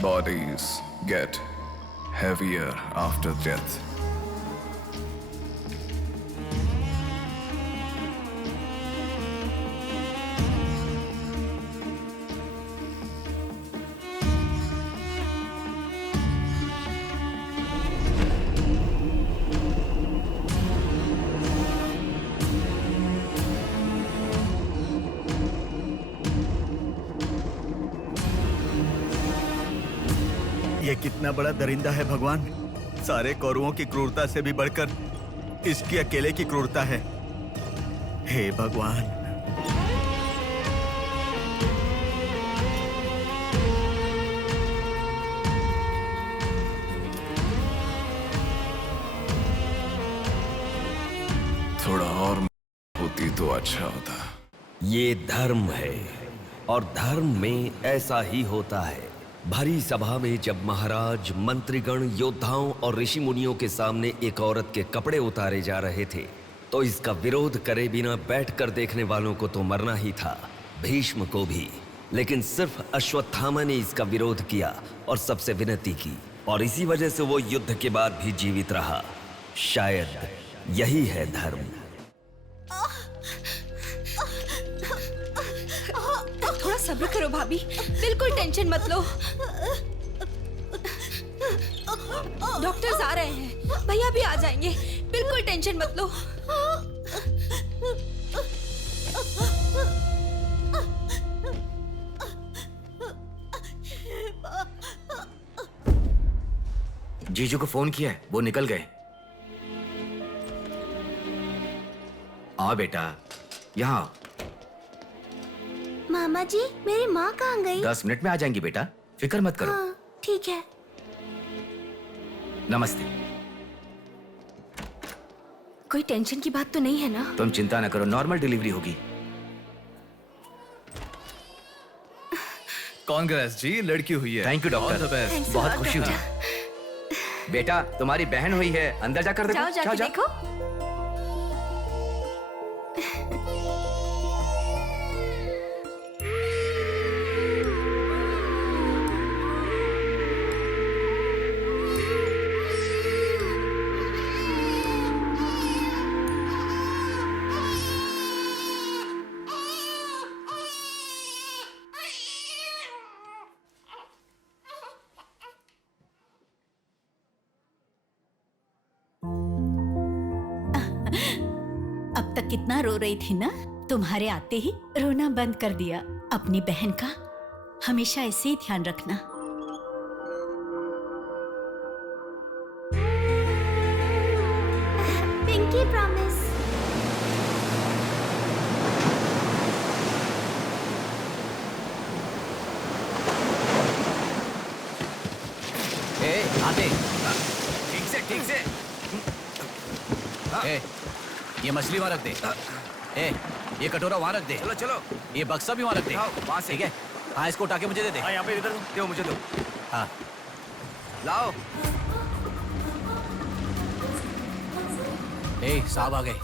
Bodies get heavier after death. ये कितना बड़ा दरिंदा है भगवान। सारे कौरवों की क्रूरता से भी बढ़कर इसकी अकेले की क्रूरता है। हे भगवान। थोड़ा और होती तो अच्छा होता। ये धर्म है और धर्म में ऐसा ही होता है। भरी सभा में जब महाराज, मंत्रीगण, योद्धाओं और ऋषि मुनियों के सामने एक औरत के कपड़े उतारे जा रहे थे तो इसका विरोध करे बिना बैठकर देखने वालों को तो मरना ही था, भीष्म को भी। लेकिन सिर्फ अश्वत्थामा ने इसका विरोध किया और सबसे विनती की, और इसी वजह से वो युद्ध के बाद भी जीवित रहा। शायद यही है धर्म। थोड़ा सब्र करो भाभी, बिल्कुल टेंशन मत लो। डॉक्टर्स आ रहे हैं, भैया भी आ जाएंगे, बिल्कुल टेंशन मत लो। जीजू को फोन किया है, वो निकल गए। आओ बेटा, यहाँ आओ। मामा जी, मेरी माँ कहाँ गई? 10 मिनट में आ जाएंगी बेटा, फिक्र मत करो। हाँ, ठीक है। नमस्ते। कोई टेंशन की बात तो नहीं है ना? तुम चिंता न करो, नॉर्मल डिलीवरी होगी। कांग्रेस जी, लड़की हुई है। Thank you doctor, Thanks a बहुत lot, खुशी हुई। बेटा, तुम्हारी बहन हुई है, अंदर जाकर देखो। जाओ जाके देखो। अब तक कितना रो रही थी ना, तुम्हारे आते ही रोना बंद कर दिया। अपनी बहन का हमेशा ऐसे ही ध्यान रखना। Pinky promise. आते ठीक से। ये मछली वहाँ रख दे। ये कटोरा वहाँ रख दे। चलो चलो, ये बक्सा भी वहाँ रख दे। वहाँ से। ठीक है। हाँ, इसको उठा के मुझे दे दे। यहाँ पे इधर दो, मुझे दो। हाँ, लाओ। साहब आ गए।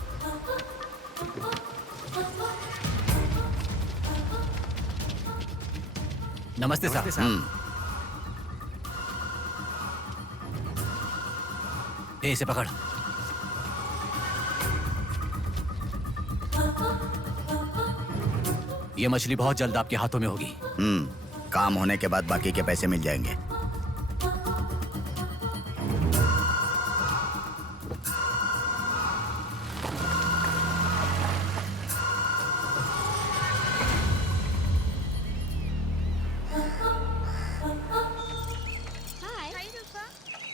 नमस्ते साहब। इसे पकड़। ये मछली बहुत जल्द आपके हाथों में होगी। काम होने के बाद बाकी के पैसे मिल जाएंगे।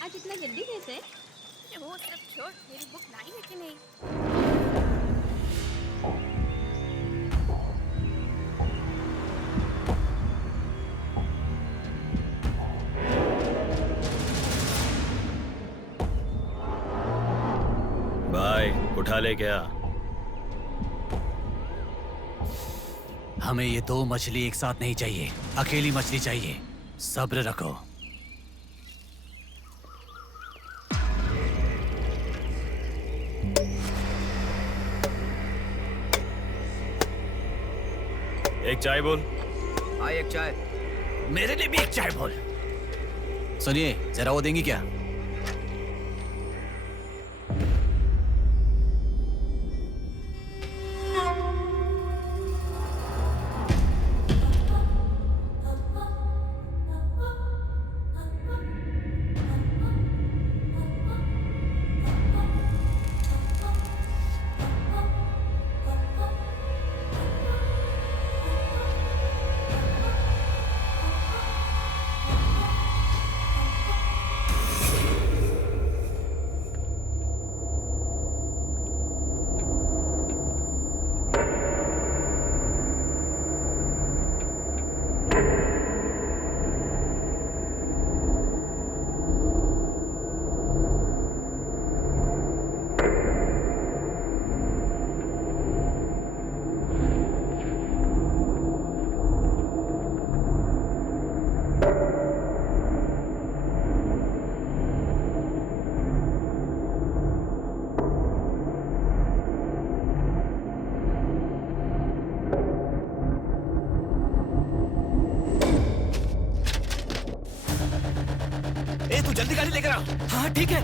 आज इतना जल्दी कैसे? वो सब छोड़, मेरी बुक लाई है कि नहीं? भाई उठा ले क्या? हमें ये दो मछली एक साथ नहीं चाहिए, अकेली मछली चाहिए। सब्र रखो। एक चाय बोल। हाँ, एक चाय। मेरे लिए भी एक चाय बोल। सुनिए, जरा वो देंगी क्या? ए, तू जल्दी गाड़ी लेकर आ। हाँ ठीक है।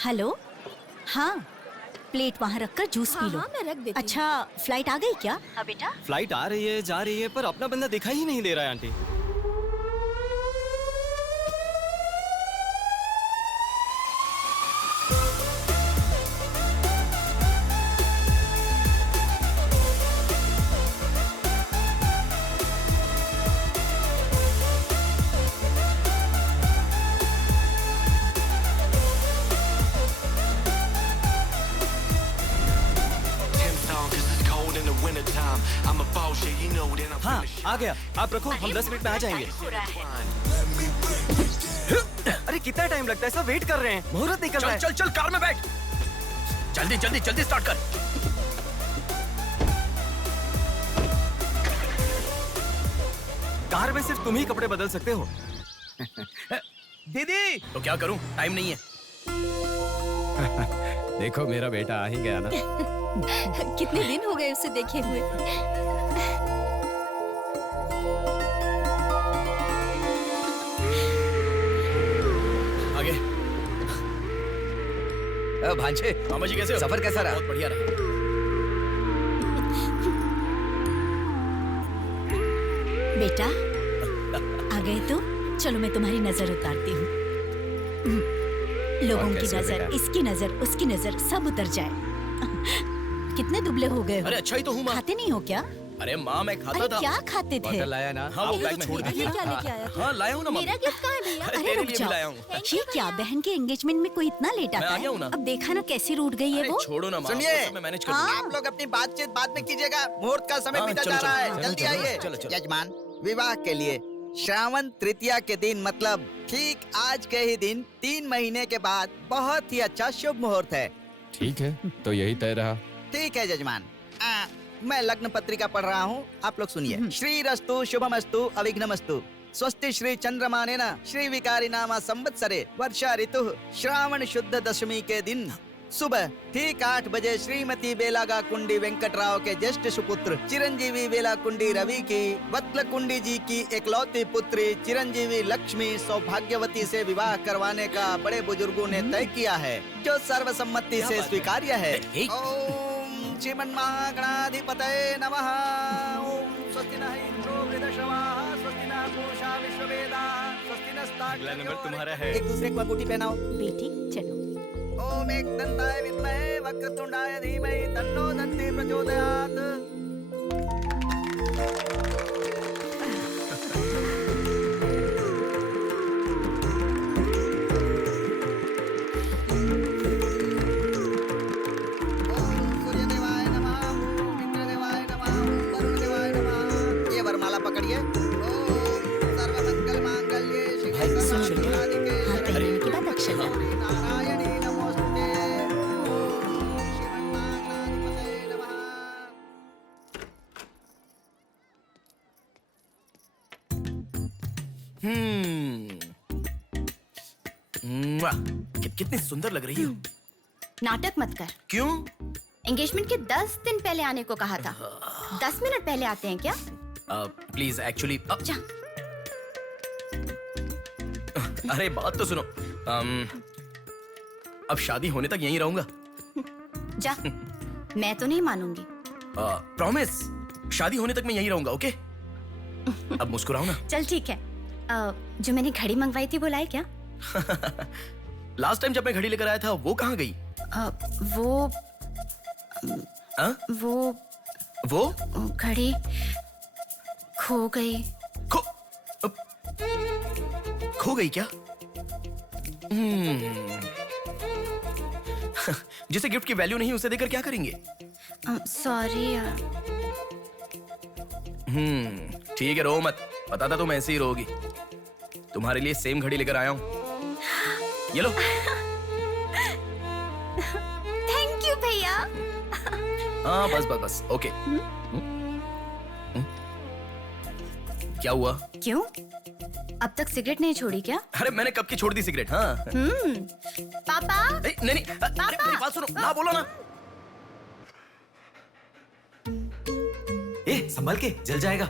हेलो, हाँ, प्लेट वहाँ रखकर जूस पी लो। हाँ, मैं रख देती हूँ। अच्छा, फ्लाइट आ गई क्या? हाँ बेटा। फ्लाइट आ रही है, जा रही है, पर अपना बंदा दिखाई ही नहीं दे रहा है आंटी। हाँ, आ गया। आप रखो, हम 10 मिनट में आ जाएंगे। अरे कितना टाइम लगता है, सब वेट कर रहे हैं, मुहूर्त निकल रहा है। चल चल कार में बैठ। जल्दी जल्दी जल्दी स्टार्ट कर। कार में सिर्फ तुम ही कपड़े बदल सकते हो। दीदी तो क्या करूं, टाइम नहीं है। देखो मेरा बेटा आ ही गया ना। कितने दिन हो गए उसे देखे हुए। आगे। भांजे, मामा जी कैसे हो? सफर कैसा रहा? बहुत बढ़िया रहा। बेटा, आ गए तुम? चलो मैं तुम्हारी नजर उतारती हूँ। लोगों की नजर, इसकी नजर, उसकी नजर, सब उतर जाए। कितने दुबले हो गए हो? अरे अच्छा ही तो हूँ माँ। खाते नहीं हो क्या? अरे माँ मैं खाता अरे था। क्या खाते थे? बॉटल लाया ना। हाँ वो बैग में छोड़ ये क्या लेके आया था? हाँ लाया हूँ ना मेरा मम्मी। गिफ्ट कहाँ है भैया? अरे अरे तेरे रुक लिए भी जाओ। लाया हूँ। ये क्या, बहन के एंगेजमेंट में कोई इतना लेट मैं आता आ गया हूँ ना। है? अब देखा ना कैसी रूठ गई है अरे वो। छोड़ो ना माँ, सुनिए। वो सब मैं मैनेज कर दूंगा। हाँ। आप लोग अपनी बातचीत बाद में कीजिएगा, मुहूर्त का समय हाँ, बीता चलो, जा रहा चलो, है। चलो, जल्दी चलो, आइए। चलो, चलो। यजमान, विवाह के लिए श्रावण तृतीया के दिन, मतलब ठीक आज के ही दिन 3 महीने के बाद बहुत ही अच्छा शुभ मुहूर्त है। ठीक है, तो यही तय रहा। ठीक है यजमान। मैं लग्न पत्रिका पढ़ रहा हूँ, आप लोग सुनिए। श्री रस्तु शुभमस्तु अविघ्नमस्तु स्वस्ति श्री चंद्रमानेन श्री विकारी नामा संवत्सरे वर्षा ऋतु श्रावण शुद्ध दशमी के दिन सुबह ठीक 8 बजे श्रीमती बेलागा कुंडी वेंकटराव के ज्येष्ठ सुपुत्र चिरंजीवी बेला कुंडी रवि की वत्ल कुंडी जी की एकलौती पुत्री चिरंजीवी लक्ष्मी सौभाग्यवती से विवाह करवाने का बड़े बुजुर्गों ने तय किया है, जो सर्वसम्मति से स्वीकार्य है। ओम श्रीमन्महागणाधिपतये नमः। ओम स्वस्ति नः इंद्रो वृद्धश्रवाः स्वस्ति नः पूषा विश्ववेदाः स्वस्ति अगला नंबर नस्तार्क्ष्यो। तुम्हारा है। एक दूसरे को अंगूठी पहनाओ। बेटी चलो। ओम एकदंताय विद्महे वक्रतुंडाय धीमहि तन्नो दन्ति प्रचोदयात्। ओम सूर्यदेवाय नमः, ओम इंद्रदेवाय नमः, ओम वरुणदेवाय नमः। ये वरमाला पकड़िए। ओम सर्वमंगल मांगल्ये शिवे सर्वार्थसाधिके हाथ पहनने के बाद अक्षर डालो। नारायणी नमोस्तुते। ओम श्रीमन्महागणाधिपतये नमः। कितनी सुंदर लग रही हो। नाटक मत कर। क्यों? एंगेजमेंट के 10 दिन पहले आने को कहा था। 10 मिनट पहले आते हैं क्या? प्लीज एक्चुअली जा। अरे बात तो सुनो। अब शादी होने तक यहीं रहूंगा। जा। मैं तो नहीं मानूंगी। प्रॉमिस, शादी होने तक मैं यहीं रहूंगा। ओके? अब मुस्कुराओ ना। चल ठीक है। जो मैंने घड़ी मंगवाई थी वो लाई क्या? लास्ट टाइम जब मैं घड़ी लेकर आया था वो कहाँ गई? वो घड़ी खो गई। खो गई क्या? जिसे गिफ्ट की वैल्यू नहीं उसे देकर क्या करेंगे? सॉरी यार। ठीक है, रो मत। पता था तुम ऐसे ही रोगी। तुम्हारे लिए सेम घड़ी लेकर आया हूँ। ये लो। थैंक यू भैया। हाँ बस ओके। क्या हुआ? क्यों? अब तक सिगरेट नहीं छोड़ी क्या? अरे मैंने कब की छोड़ दी सिगरेट। हाँ। पापा। नहीं अरे मेरी बात सुनो ना, बोलो ना। संभल के, जल जाएगा।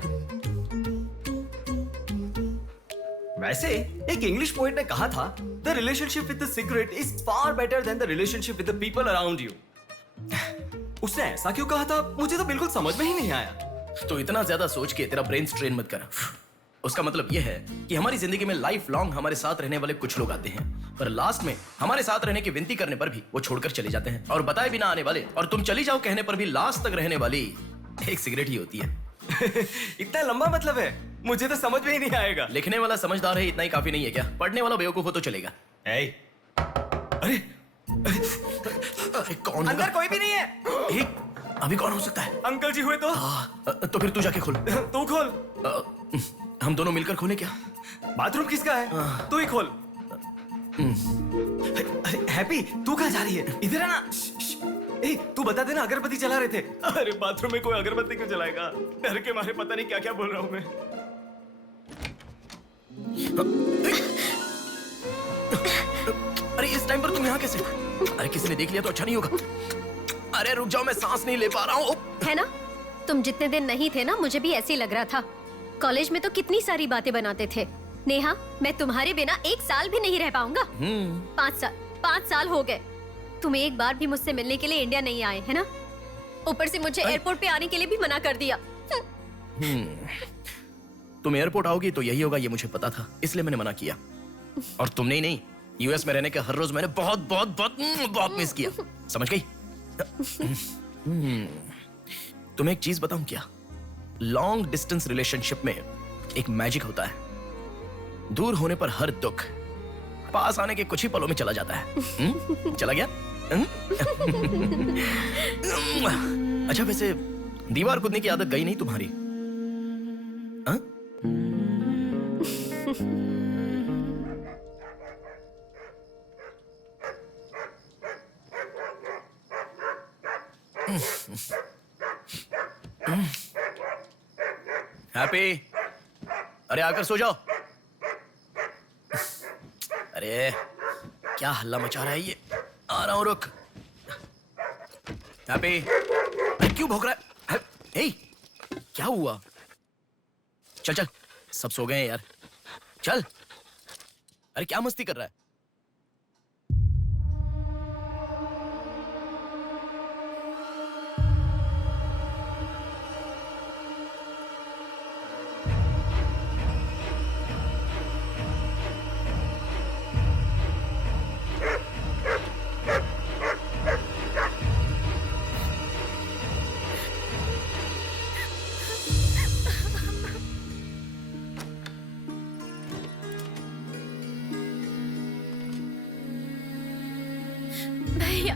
वैसे एक इंग्लिश पोएट ने कहा था, the relationship with the cigarette is far better than the relationship with the people around you. उसने ऐसा क्यों कहा था मुझे तो बिल्कुल समझ में ही नहीं आया। तो इतना ज्यादा सोच के तेरा ब्रेन स्ट्रेन मत कर। उसका मतलब यह है कि हमारी जिंदगी में लाइफ लॉन्ग हमारे साथ रहने वाले कुछ लोग आते हैं, पर लास्ट में हमारे साथ रहने की विनती करने पर भी वो छोड़कर चले जाते हैं, और बताए बिना आने वाले और तुम चली जाओ कहने पर भी लास्ट तक रहने वाली एक सिगरेट ही होती है। इतना लंबा मतलब है, मुझे तो समझ में ही नहीं आएगा। लिखने वाला समझदार है इतना ही काफी नहीं है क्या? पढ़ने वाला बेवकूफ हो तो चलेगा। अरे कौन? अंदर कोई भी नहीं है। अभी कौन हो सकता है? अंकल जी हुए तो? तो फिर तू जाके खोल। तू खोल। हम दोनों मिलकर खोले क्या? बाथरूम किसका है? तू ही खोल। अरे हैप्पी, तू कहाँ जा रही है? इधर है ना। तू बता देना, अगरबत्ती जला रहे थे। अरे बाथरूम में कोई अगरबत्ती क्यों जलाएगा? डर के मारे पता नहीं क्या क्या बोल रहा हूँ मैं। अरे इस टाइम पर तुम यहाँ कैसे? अरे किसी ने देख लिया तो अच्छा नहीं होगा। अरे रुक जाओ, मैं सांस नहीं ले पा रहा हूँ। है ना, तुम जितने दिन नहीं थे ना, मुझे भी ऐसे ही लग रहा था। कॉलेज में तो कितनी सारी बातें बनाते थे। नेहा, मैं तुम्हारे बिना 1 साल भी नहीं रह पाऊंगा। 5 साल हो गए, तुम एक बार भी मुझसे मिलने के लिए इंडिया नहीं आए, है ना? ऊपर से मुझे एयरपोर्ट पे आने के लिए भी मना कर दिया। तुम एयरपोर्ट आओगी तो यही होगा, ये मुझे पता था, इसलिए मैंने मना किया। और तुमने ही नहीं, यूएस में रहने के हर रोज मैंने बहुत बहुत बहुत बहुत मिस किया। समझ गई? तुम्हें एक चीज बताऊं क्या? लॉन्ग डिस्टेंस रिलेशनशिप में एक मैजिक होता है। दूर होने पर हर दुख पास आने के कुछ ही पलों में चला जाता है। चला गया? अच्छा वैसे दीवार कूदने की आदत गई नहीं तुम्हारी? हैप्पी, अरे आकर सो जाओ। अरे क्या हल्ला मचा रहा है ये? आ रहा हूं, रुक। हैप्पी, क्यों भौंक रहा है? हे, क्या हुआ? चल चल, सब सो गए हैं यार, चल। अरे क्या मस्ती कर रहा है? भैया,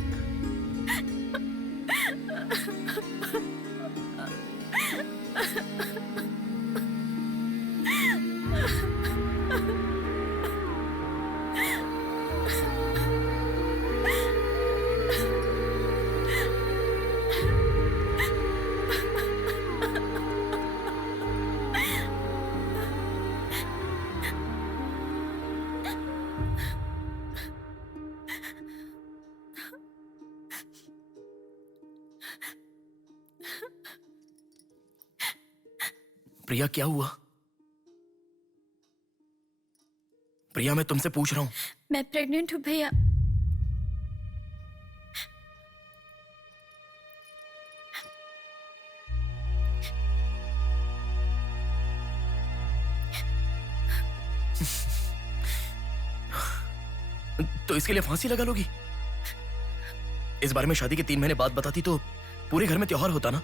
प्रिया क्या हुआ? प्रिया मैं तुमसे पूछ रहा हूं। मैं प्रेग्नेंट हूँ भैया। तो इसके लिए फांसी लगा लोगी? इस बारे में शादी के 3 महीने बाद बताती तो पूरे घर में त्योहार होता ना।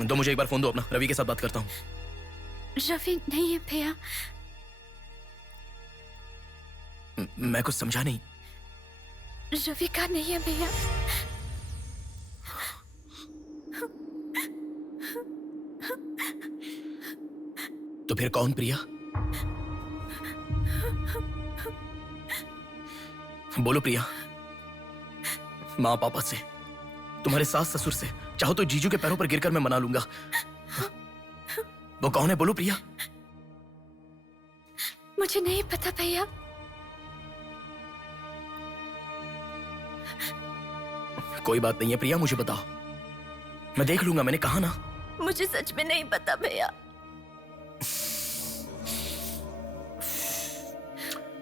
तो मुझे एक बार फोन दो अपना, रवि के साथ बात करता हूं। रवि नहीं है भैया। मैं कुछ समझा नहीं। रवि का नहीं है भैया। तो फिर कौन प्रिया? बोलो प्रिया। माँ पापा से, तुम्हारे सास ससुर से, चाहो तो जीजू के पैरों पर गिरकर मैं मना लूंगा। वो कौन है? बोलो प्रिया। मुझे नहीं पता भैया। कोई बात नहीं है प्रिया, मुझे बताओ, मैं देख लूंगा, मैंने कहा ना। मुझे सच में नहीं पता भैया।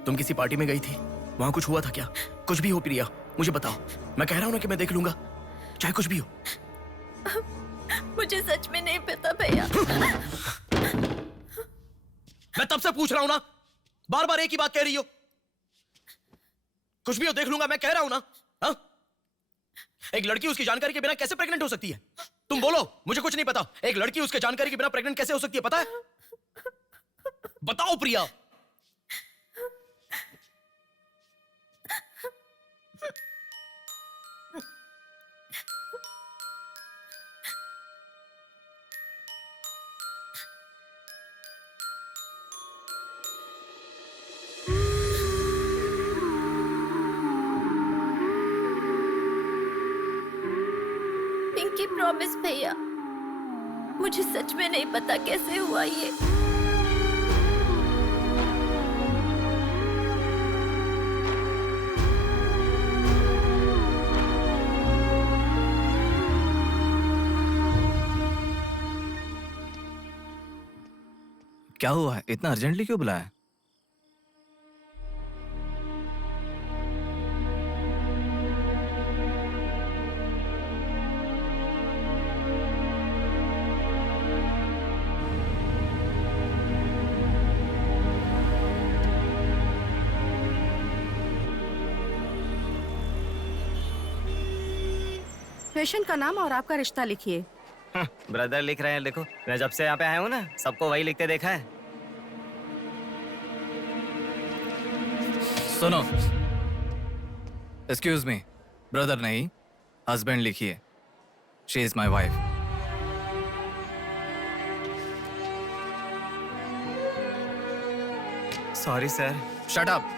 तुम किसी पार्टी में गई थी, वहां कुछ हुआ था क्या? कुछ भी हो प्रिया, मुझे बताओ। मैं कह रहा हूं ना कि मैं देख लूंगा, चाहे कुछ भी हो। मुझे सच में नहीं पता भैया। मैं तब से पूछ रहा हूं ना, बार बार एक ही बात कह रही हो। कुछ भी हो देख लूंगा, मैं कह रहा हूं ना। हा? एक लड़की उसकी जानकारी के बिना कैसे प्रेग्नेंट हो सकती है? तुम बोलो, मुझे कुछ नहीं पता। एक लड़की उसके जानकारी के बिना प्रेग्नेंट कैसे हो सकती है, पता है? बताओ प्रिया। पिंकी प्रॉमिस भैया, मुझे सच में नहीं पता कैसे हुआ ये। क्या हुआ है? इतना अर्जेंटली क्यों बुलाया? पेशेंट का नाम और आपका रिश्ता लिखिए। ब्रदर लिख रहे हैं, देखो। मैं जब से यहाँ पे आया हूँ ना, सबको वही लिखते देखा है। सुनो, एक्सक्यूज मी, ब्रदर नहीं, हस्बैंड लिखिए। She is my wife. Sorry sir. Shut up.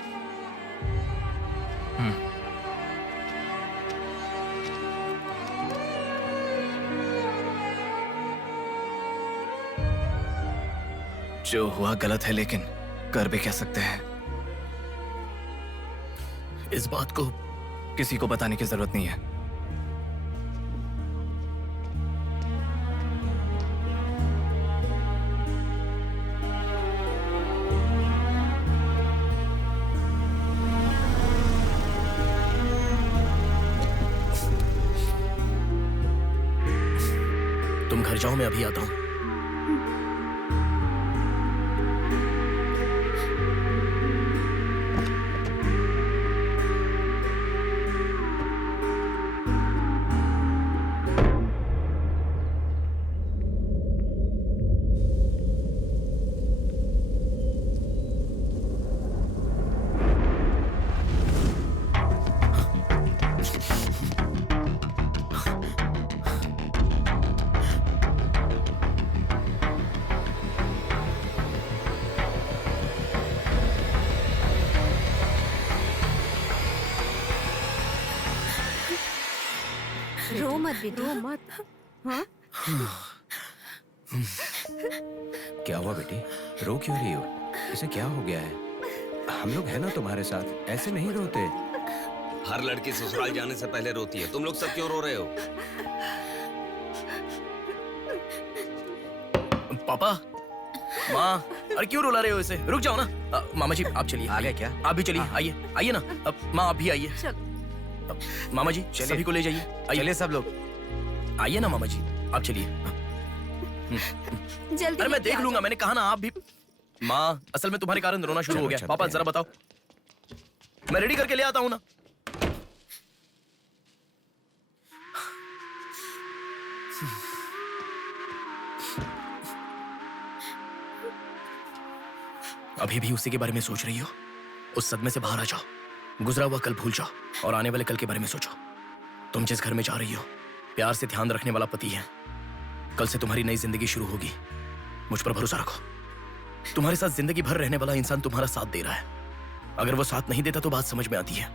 जो हुआ गलत है, लेकिन कर भी क्या सकते हैं। इस बात को किसी को बताने की जरूरत नहीं है। तुम घर जाओ, मैं अभी आता हूं। रो मत बेटा, रो मत। हाँ? क्या हुआ बेटी? रो क्यों रही हो? इसे क्या हो गया है? हम लोग हैं ना तुम्हारे साथ, ऐसे नहीं रोते। हर लड़की ससुराल जाने से पहले रोती है, तुम लोग सब क्यों रो रहे हो? पापा, माँ, अरे क्यों रुला रहे हो इसे? रुक जाओ ना। मामा जी आप चलिए। आ गए क्या? आप भी चलिए, आइए आइए ना। अब माँ आप भी आइए। मामा जी सभी को ले जाइए। चलिए सब लोग। आइए ना मामा जी, आप चलिए। जल्दी अरे मैं लेके देख आ लूंगा, जाओ। मैंने कहा ना आप भी। माँ, असल में तुम्हारे कारण रोना शुरू हो गया। पापा जरा बताओ, मैं रेडी करके ले आता हूँ ना। अभी भी उसी के बारे में सोच रही हो? उस सदमे से बाहर आ जाओ, गुजरा हुआ कल भूल जाओ और आने वाले कल के बारे में सोचो। तुम जिस घर में जा रही हो, प्यार से ध्यान रखने वाला पति है। कल से तुम्हारी नई जिंदगी शुरू होगी। मुझ पर भरोसा रखो। तुम्हारे साथ जिंदगी भर रहने वाला इंसान तुम्हारा साथ दे रहा है। अगर वो साथ नहीं देता तो बात समझ में आती है।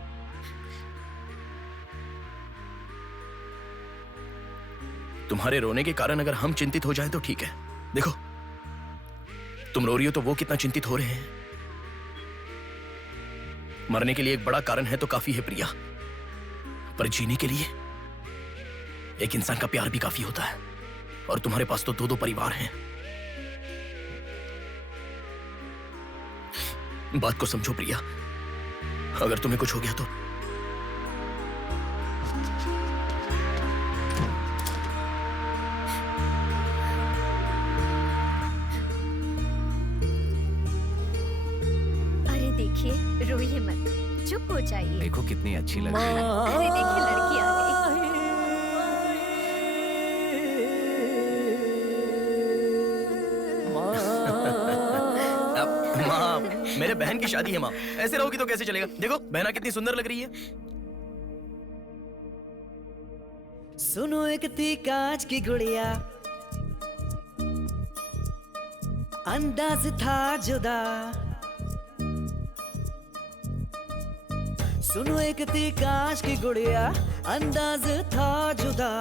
तुम्हारे रोने के कारण अगर हम चिंतित हो जाएं तो ठीक है। देखो, तुम रो रही हो तो वो कितना चिंतित हो रहे हैं। मरने के लिए एक बड़ा कारण है तो काफी है प्रिया, पर जीने के लिए एक इंसान का प्यार भी काफी होता है। और तुम्हारे पास तो दो दो परिवार हैं। बात को समझो प्रिया, अगर तुम्हें कुछ हो गया तो अरे देखिए, रोइए मत, चुप हो जाइए। देखो कितनी अच्छी लग रही है। अरे देखिए, लड़की आ गई। माँ, मेरे बहन की शादी है माँ, ऐसे रहोगी तो कैसे चलेगा? देखो बहना कितनी सुंदर लग रही है। सुनो एक थी कांच की गुड़िया, अंदाज था जुदा। सुनो एक थी कांच की गुड़िया, अंदाज था जुदा।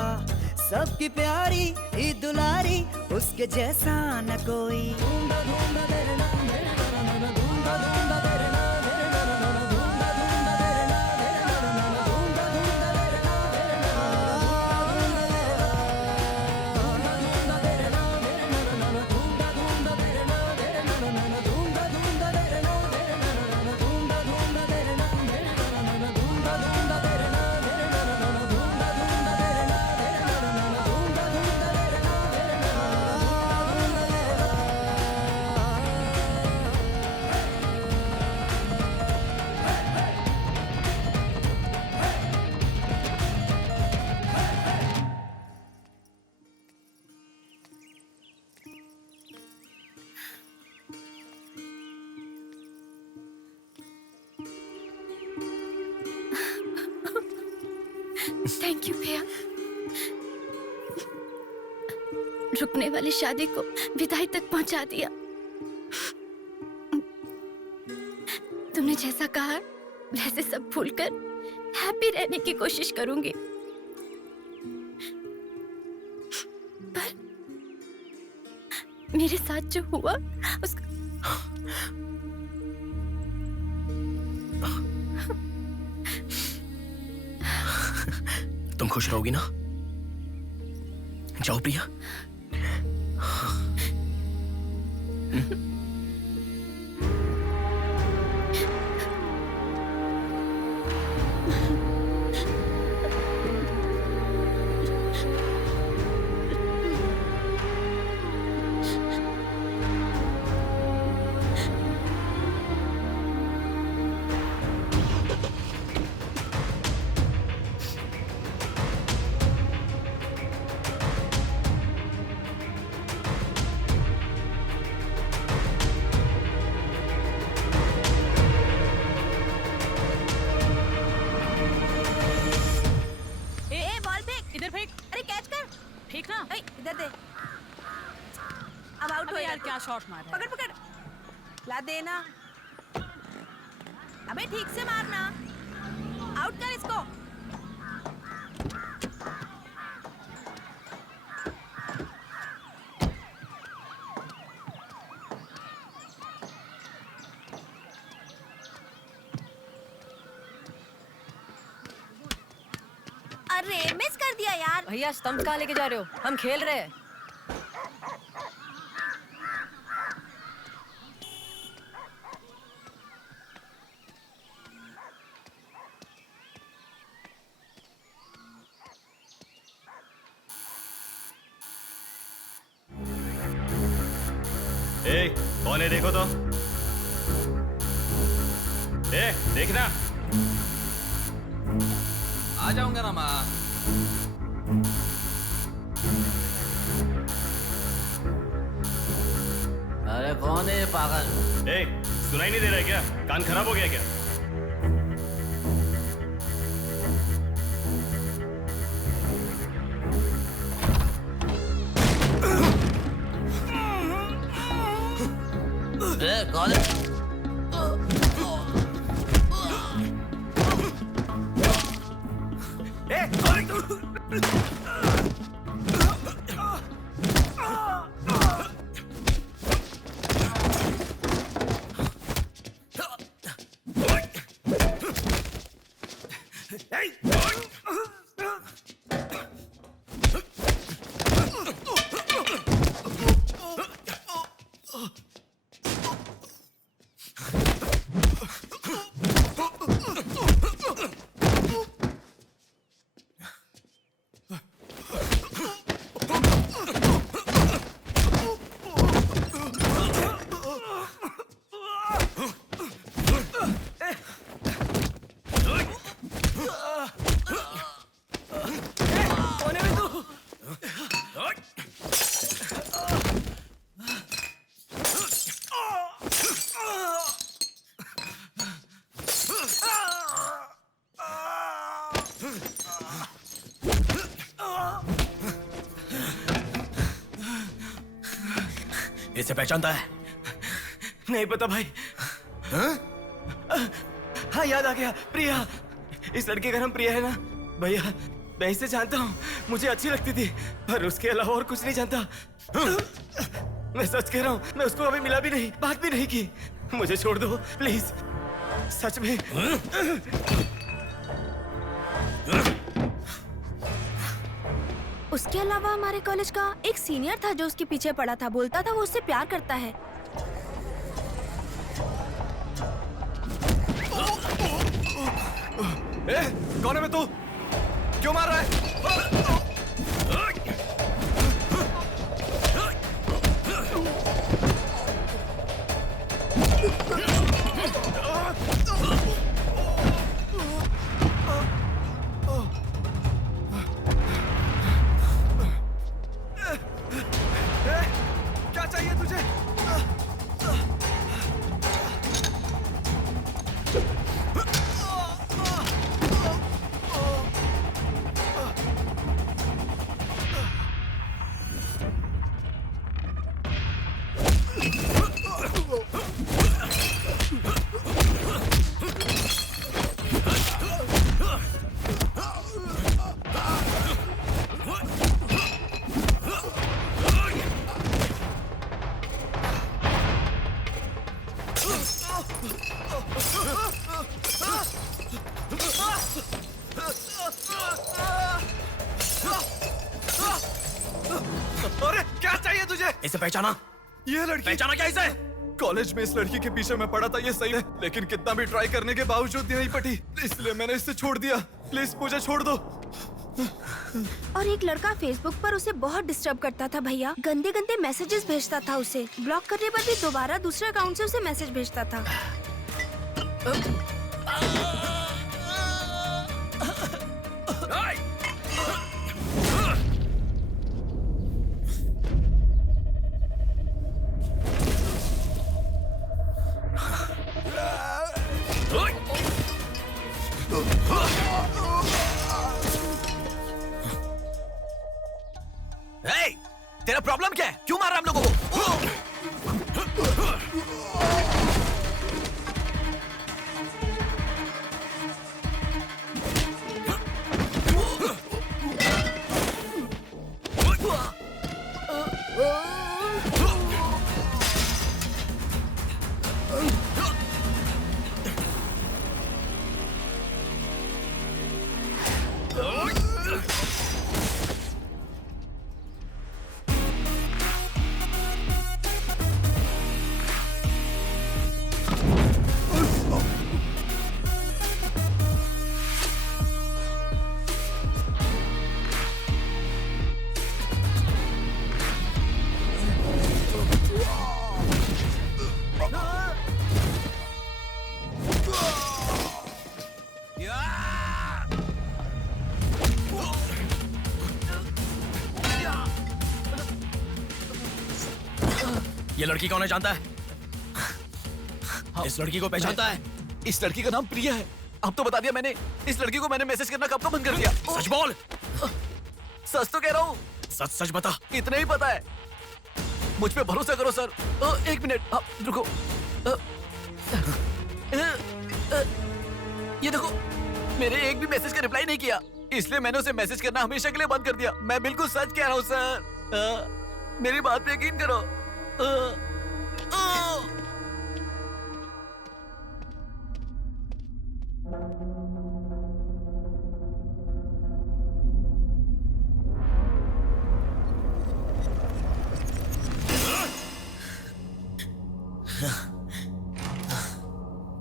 सबकी प्यारी ही दुलारी, उसके जैसा न कोई। थैंक यू भैया, रुकने वाली शादी को विदाई तक पहुंचा दिया। तुमने जैसा कहा वैसे सब भूलकर हैप्पी रहने की कोशिश करूंगी। पर मेरे साथ जो हुआ उसका तुम खुश रहोगी ना? जाओ प्रिया। अब आउट हो यार, क्या शॉट मारा है। पकड़ पकड़ ला देना। अबे ठीक से मारना, आउट कर इसको। अरे मिस कर दिया यार। भैया स्टंप कहाँ लेके जा रहे हो? हम खेल रहे हैं। कौन है देखो तो। देखना। आ जाऊंगा ना माँ। अरे कौन है ये पागल? सुनाई नहीं दे रहा है क्या? कान खराब हो गया क्या? कौन है? इसे पहचानता है? नहीं पता भाई। हाँ याद आ गया, प्रिया। इस लड़के का नाम प्रिया है ना भैया? मैं इसे जानता हूँ, मुझे अच्छी लगती थी, पर उसके अलावा और कुछ नहीं जानता। मैं सच कह रहा हूँ, मैं उसको अभी मिला भी नहीं, बात भी नहीं की। मुझे छोड़ दो प्लीज, सच में। उसके अलावा हमारे कॉलेज का एक सीनियर था जो उसके पीछे पड़ा था, बोलता था वो उससे प्यार करता है। कौन है मैं? तू क्यों मार रहा है? क्या चाहिए तुझे? अरे क्या चाहिए तुझे? इसे पहचाना? ये लड़की पहचाना क्या इसे? कॉलेज में इस लड़की के पीछे मैं पड़ा था, ये सही है, लेकिन कितना भी ट्राई करने के बावजूद नहीं पटी, इसलिए मैंने इसे छोड़ दिया। प्लीज मुझे छोड़ दो। और एक लड़का फेसबुक पर उसे बहुत डिस्टर्ब करता था भैया, गंदे गंदे मैसेजेस भेजता था उसे। ब्लॉक करने पर भी दोबारा दूसरे अकाउंट से उसे मैसेज भेजता था। तेरा प्रॉब्लम क्या है? क्यों मार रहा हम लोगों को? ये लड़की कौन है जानता है? इस लड़की को पहचानता है? इस लड़की का नाम प्रिया है। अब तो बता दिया मैंने। इस लड़की को मैंने मैसेज करना कब का बंद कर दिया। सच बोल। सच तो कह रहा हूँ। सच सच बता। इतना ही पता है। मुझ पे भरोसा करो सर। एक मिनट रुको। ये देखो, मेरे एक भी मैसेज का रिप्लाई नहीं किया, इसलिए मैंने उसे मैसेज करना हमेशा के लिए बंद कर दिया। मैं बिल्कुल सच कह रहा हूँ सर। मेरी बात पे यकीन करो।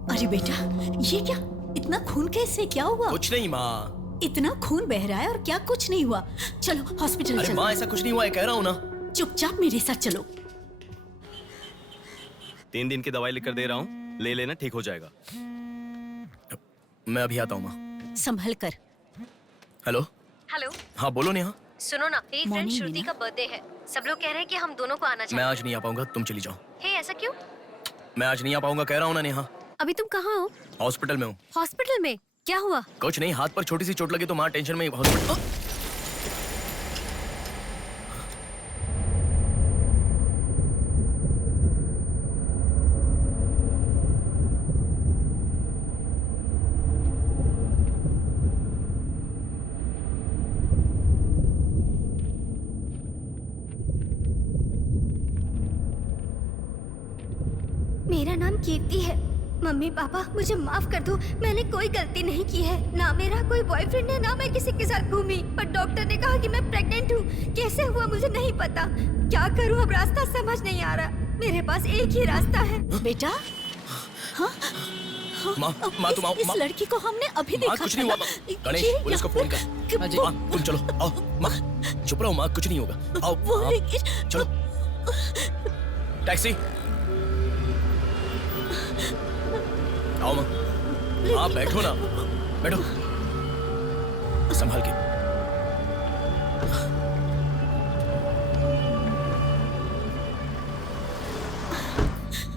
अरे बेटा, ये क्या? इतना खून कैसे? क्या हुआ? कुछ नहीं माँ। इतना खून बह रहा है और क्या कुछ नहीं हुआ? चलो हॉस्पिटल अरे चलो। माँ ऐसा कुछ नहीं हुआ है, कह रहा हूँ ना। चुपचाप मेरे साथ चलो। 3 दिन की दवाई लिख कर दे रहा हूँ, ले लेना, ठीक हो जाएगा। मैं अभी आता हूँ माँ। संभल कर। हेलो। हाँ बोलो नेहा। सुनो ना, मेरी फ्रेंड श्रुति का बर्थडे है। सब लोग कह रहे हैं कि हम दोनों को आना चाहिए। मैं आज नहीं आ पाऊंगा, तुम चली जाओ। हे, ऐसा क्यों? मैं आज नहीं आ पाऊंगा, कह रहा हूँ ना नेहा। अभी तुम कहाँ हो? हॉस्पिटल में हूँ। हॉस्पिटल में? क्या हुआ? कुछ नहीं, हाथ पर छोटी सी चोट लगी तो माँ टेंशन में हॉस्पिटल। मेरा नाम कीर्ति है। मम्मी पापा मुझे माफ कर दो, मैंने कोई गलती नहीं की है। ना मेरा कोई बॉयफ्रेंड है, ना मैं किसी के साथ घूमी। पर डॉक्टर ने कहा कि मैं प्रेग्नेंट हूँ। कैसे हुआ मुझे नहीं पता। क्या करूँ अब, रास्ता समझ नहीं आ रहा। मेरे पास एक ही रास्ता है। बेटा, हाँ? माँ तुम आओ। इस लड़की को हमने अभी देखा। कुछ नहीं हुआ माँ। गणेश, पुलिस को फोन कर। माँ तुम चलो, आओ। माँ चुप रहो माँ, कुछ नहीं होगा। आओ चलो। टैक्सी। आओ माँ। हाँ बैठो ना, बैठो। संभाल के।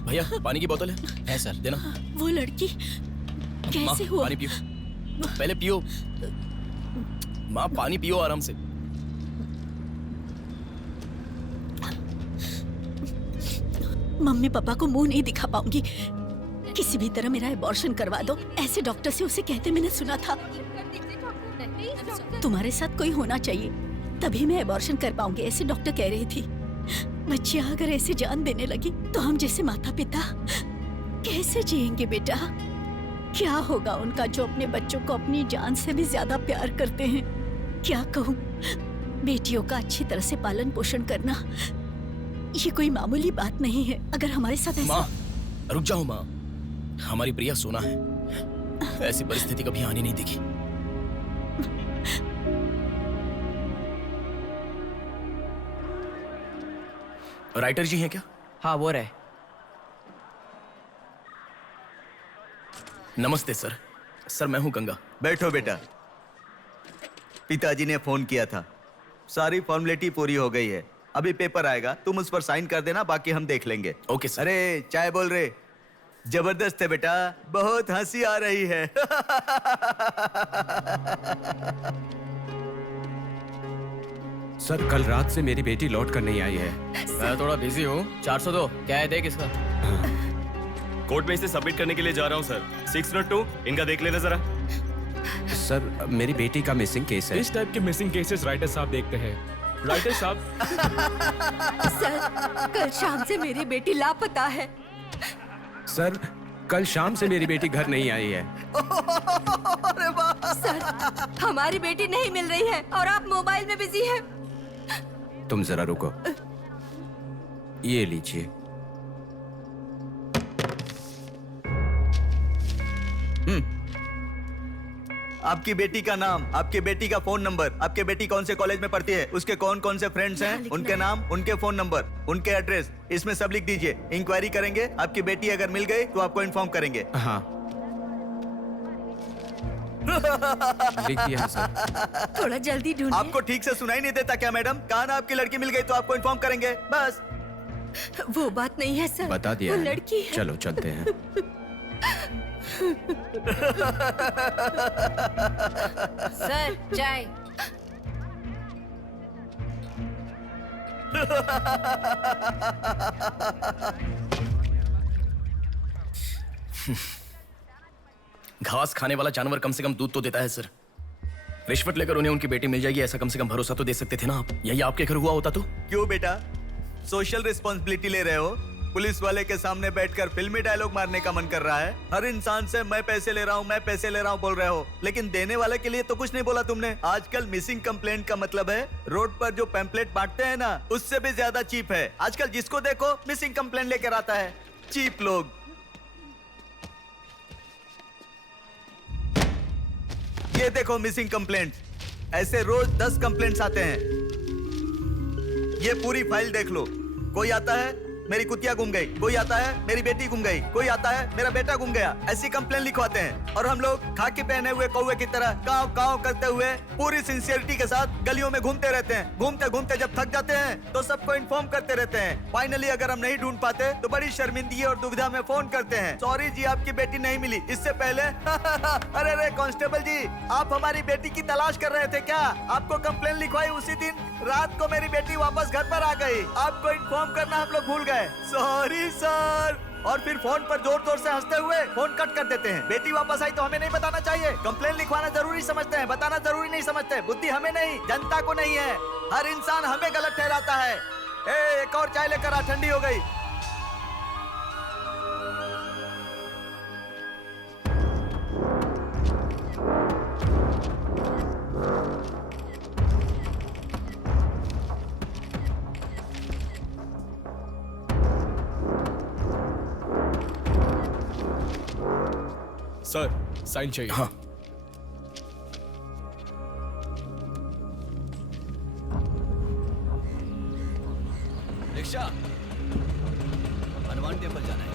भैया पानी की बोतल है सर, देना। वो लड़की कैसे हुआ? पानी पियो, पहले पियो। माँ पानी पियो आराम से। मम्मी पापा को मुंह नहीं दिखा पाऊंगी। किसी भी तरह मेरा एबॉर्शन करवा दो, ऐसे डॉक्टर से उसे कहते मैंने सुना था। तुम्हारे साथ कोई होना चाहिए, तभी मैं एबॉर्शन कर पाऊंगी, ऐसे डॉक्टर कह रही थी। बच्चियां अगर ऐसे जान देने लगी तो हम जैसे माता पिता कैसे जिएंगे बेटा? क्या होगा उनका जो अपने बच्चों को अपनी जान से भी ज्यादा प्यार करते हैं? क्या कहूँ, बेटियों का अच्छी तरह से पालन पोषण करना ये कोई मामूली बात नहीं है। अगर हमारे साथ ऐसा... माँ रुक जाओ माँ, हमारी प्रिया सोना है, ऐसी परिस्थिति कभी आने नहीं देखी। राइटर जी हैं क्या? हाँ वो रहे। नमस्ते सर। सर मैं हूँ गंगा। बैठो बेटा। पिताजी ने फोन किया था, सारी फॉर्मेलिटी पूरी हो गई है। अभी पेपर आएगा, तुम उस पर साइन कर देना, बाकी हम देख लेंगे। Okay sir. अरे चाय बोल रहे? जबरदस्त है बेटा, बहुत हंसी आ रही है। सर कल रात से मेरी बेटी लौट कर नहीं आई है। मैं थोड़ा बिजी हूँ। 402 क्या है, देख इसका। कोर्ट में इसे सबमिट करने के लिए जा रहा हूँ सर। 602 इनका देख लेना जरा। सर मेरी बेटी का मिसिंग केस है। इस टाइप के मिसिंग केसेस राइटर साहब देखते हैं। राइटर साहब। सर कल शाम से मेरी बेटी लापता है। सर कल शाम से मेरी बेटी घर नहीं आई है। सर हमारी बेटी नहीं मिल रही है और आप मोबाइल में बिजी हैं। तुम जरा रुको, ये लीजिए। आपकी बेटी का नाम, आपकी बेटी का फोन नंबर, आपकी बेटी कौन से कॉलेज में पढ़ती है, उसके कौन कौन से फ्रेंड्स हैं, उनके नाम, उनके फोन नंबर, उनके एड्रेस, इसमें सब लिख दीजिए। इंक्वायरी करेंगे, आपकी बेटी अगर मिल गई तो आपको इन्फॉर्म करेंगे। हाँ लिख दिया सर। थोड़ा जल्दी ढूंढिए। आपको ठीक से सुनाई नहीं देता क्या मैडम? कहा ना आपकी लड़की मिल गई तो आपको इन्फॉर्म करेंगे, बस। वो बात नहीं है सर। बता दिया वो है ना? लड़की है। चलो चलते हैं। सर चाय। घास खाने वाला जानवर कम से कम दूध तो देता है सर। रिश्वत लेकर उन्हें उनकी बेटी मिल जाएगी ऐसा कम से कम भरोसा तो दे सकते थे ना आप। यही आपके घर हुआ होता तो? क्यों बेटा, सोशल रिस्पॉन्सिबिलिटी ले रहे हो? पुलिस वाले के सामने बैठकर फिल्मी डायलॉग मारने का मन कर रहा है? हर इंसान से मैं पैसे ले रहा हूँ, मैं पैसे ले रहा हूँ बोल रहे हो, लेकिन देने वाले के लिए तो कुछ नहीं बोला तुमने। आजकल मिसिंग कंप्लेंट का मतलब है रोड पर जो पैम्पलेट बांटते हैं ना, उससे भी ज्यादा चीप है। आजकल जिसको देखो मिसिंग कंप्लेंट लेकर आता है, चीप लोग। ये देखो मिसिंग कंप्लेंट, ऐसे रोज 10 कंप्लेंट्स आते हैं। ये पूरी फाइल देख लो। कोई आता है मेरी कुतिया गुम गई, कोई आता है मेरी बेटी गुम गई, कोई आता है मेरा बेटा गुम गया, ऐसी कंप्लेंट लिखवाते हैं। और हम लोग खाकी पहने हुए कौवे की तरह काव काव करते हुए पूरी सिंसियरिटी के साथ गलियों में घूमते रहते हैं। घूमते घूमते जब थक जाते हैं तो सबको इन्फॉर्म करते रहते हैं। फाइनली अगर हम नहीं ढूंढ पाते तो बड़ी शर्मिंदगी और दुविधा में फोन करते हैं, सॉरी जी आपकी बेटी नहीं मिली। इससे पहले अरे अरे कांस्टेबल जी, आप हमारी बेटी की तलाश कर रहे थे क्या? आपको कंप्लेंट लिखवाई उसी दिन रात को मेरी बेटी वापस घर पर आ गई। आपको इन्फॉर्म करना हम लोग भूल गए, सॉरी सर। और फिर फोन पर जोर जोर से हंसते हुए फोन कट कर देते हैं। बेटी वापस आई तो हमें नहीं बताना चाहिए। कंप्लेंट लिखवाना जरूरी समझते हैं, बताना जरूरी नहीं समझते। बुद्धि हमें नहीं, जनता को नहीं है। हर इंसान हमें गलत ठहराता है। एक और चाय लेकर आ, ठंडी हो गई। सर साइन चाहिए। हाँ। रिक्शा, हनुमान टेम्पल जाना है।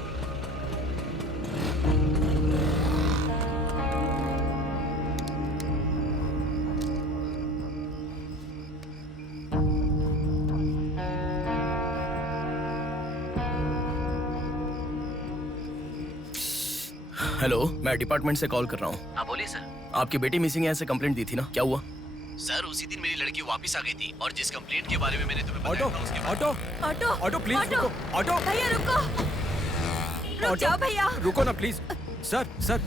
हेलो, मैं डिपार्टमेंट से कॉल कर रहा हूँ। हाँ बोलिए सर। आपकी बेटी मिसिंग है ऐसे कंप्लेंट दी थी ना, क्या हुआ? सर उसी दिन मेरी लड़की वापस आ गई थी और जिस कंप्लेंट के बारे में मैंने तुम्हें ऑटो बताया था उसके ऑटो ऑटो ऑटो प्लीज रुको। ऑटो भैया रुको, रुक जाओ भैया। रुको ना प्लीज। सर सर,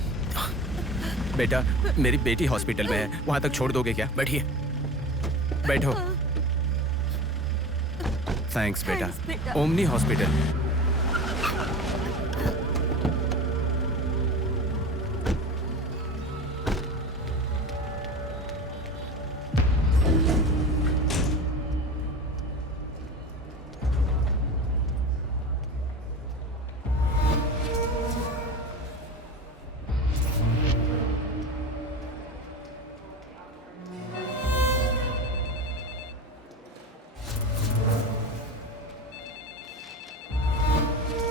बेटा मेरी बेटी हॉस्पिटल में है, वहां तक छोड़ दोगे क्या? बैठिए। बैठो। थैंक्स बेटा। बेटा। Omni hospital.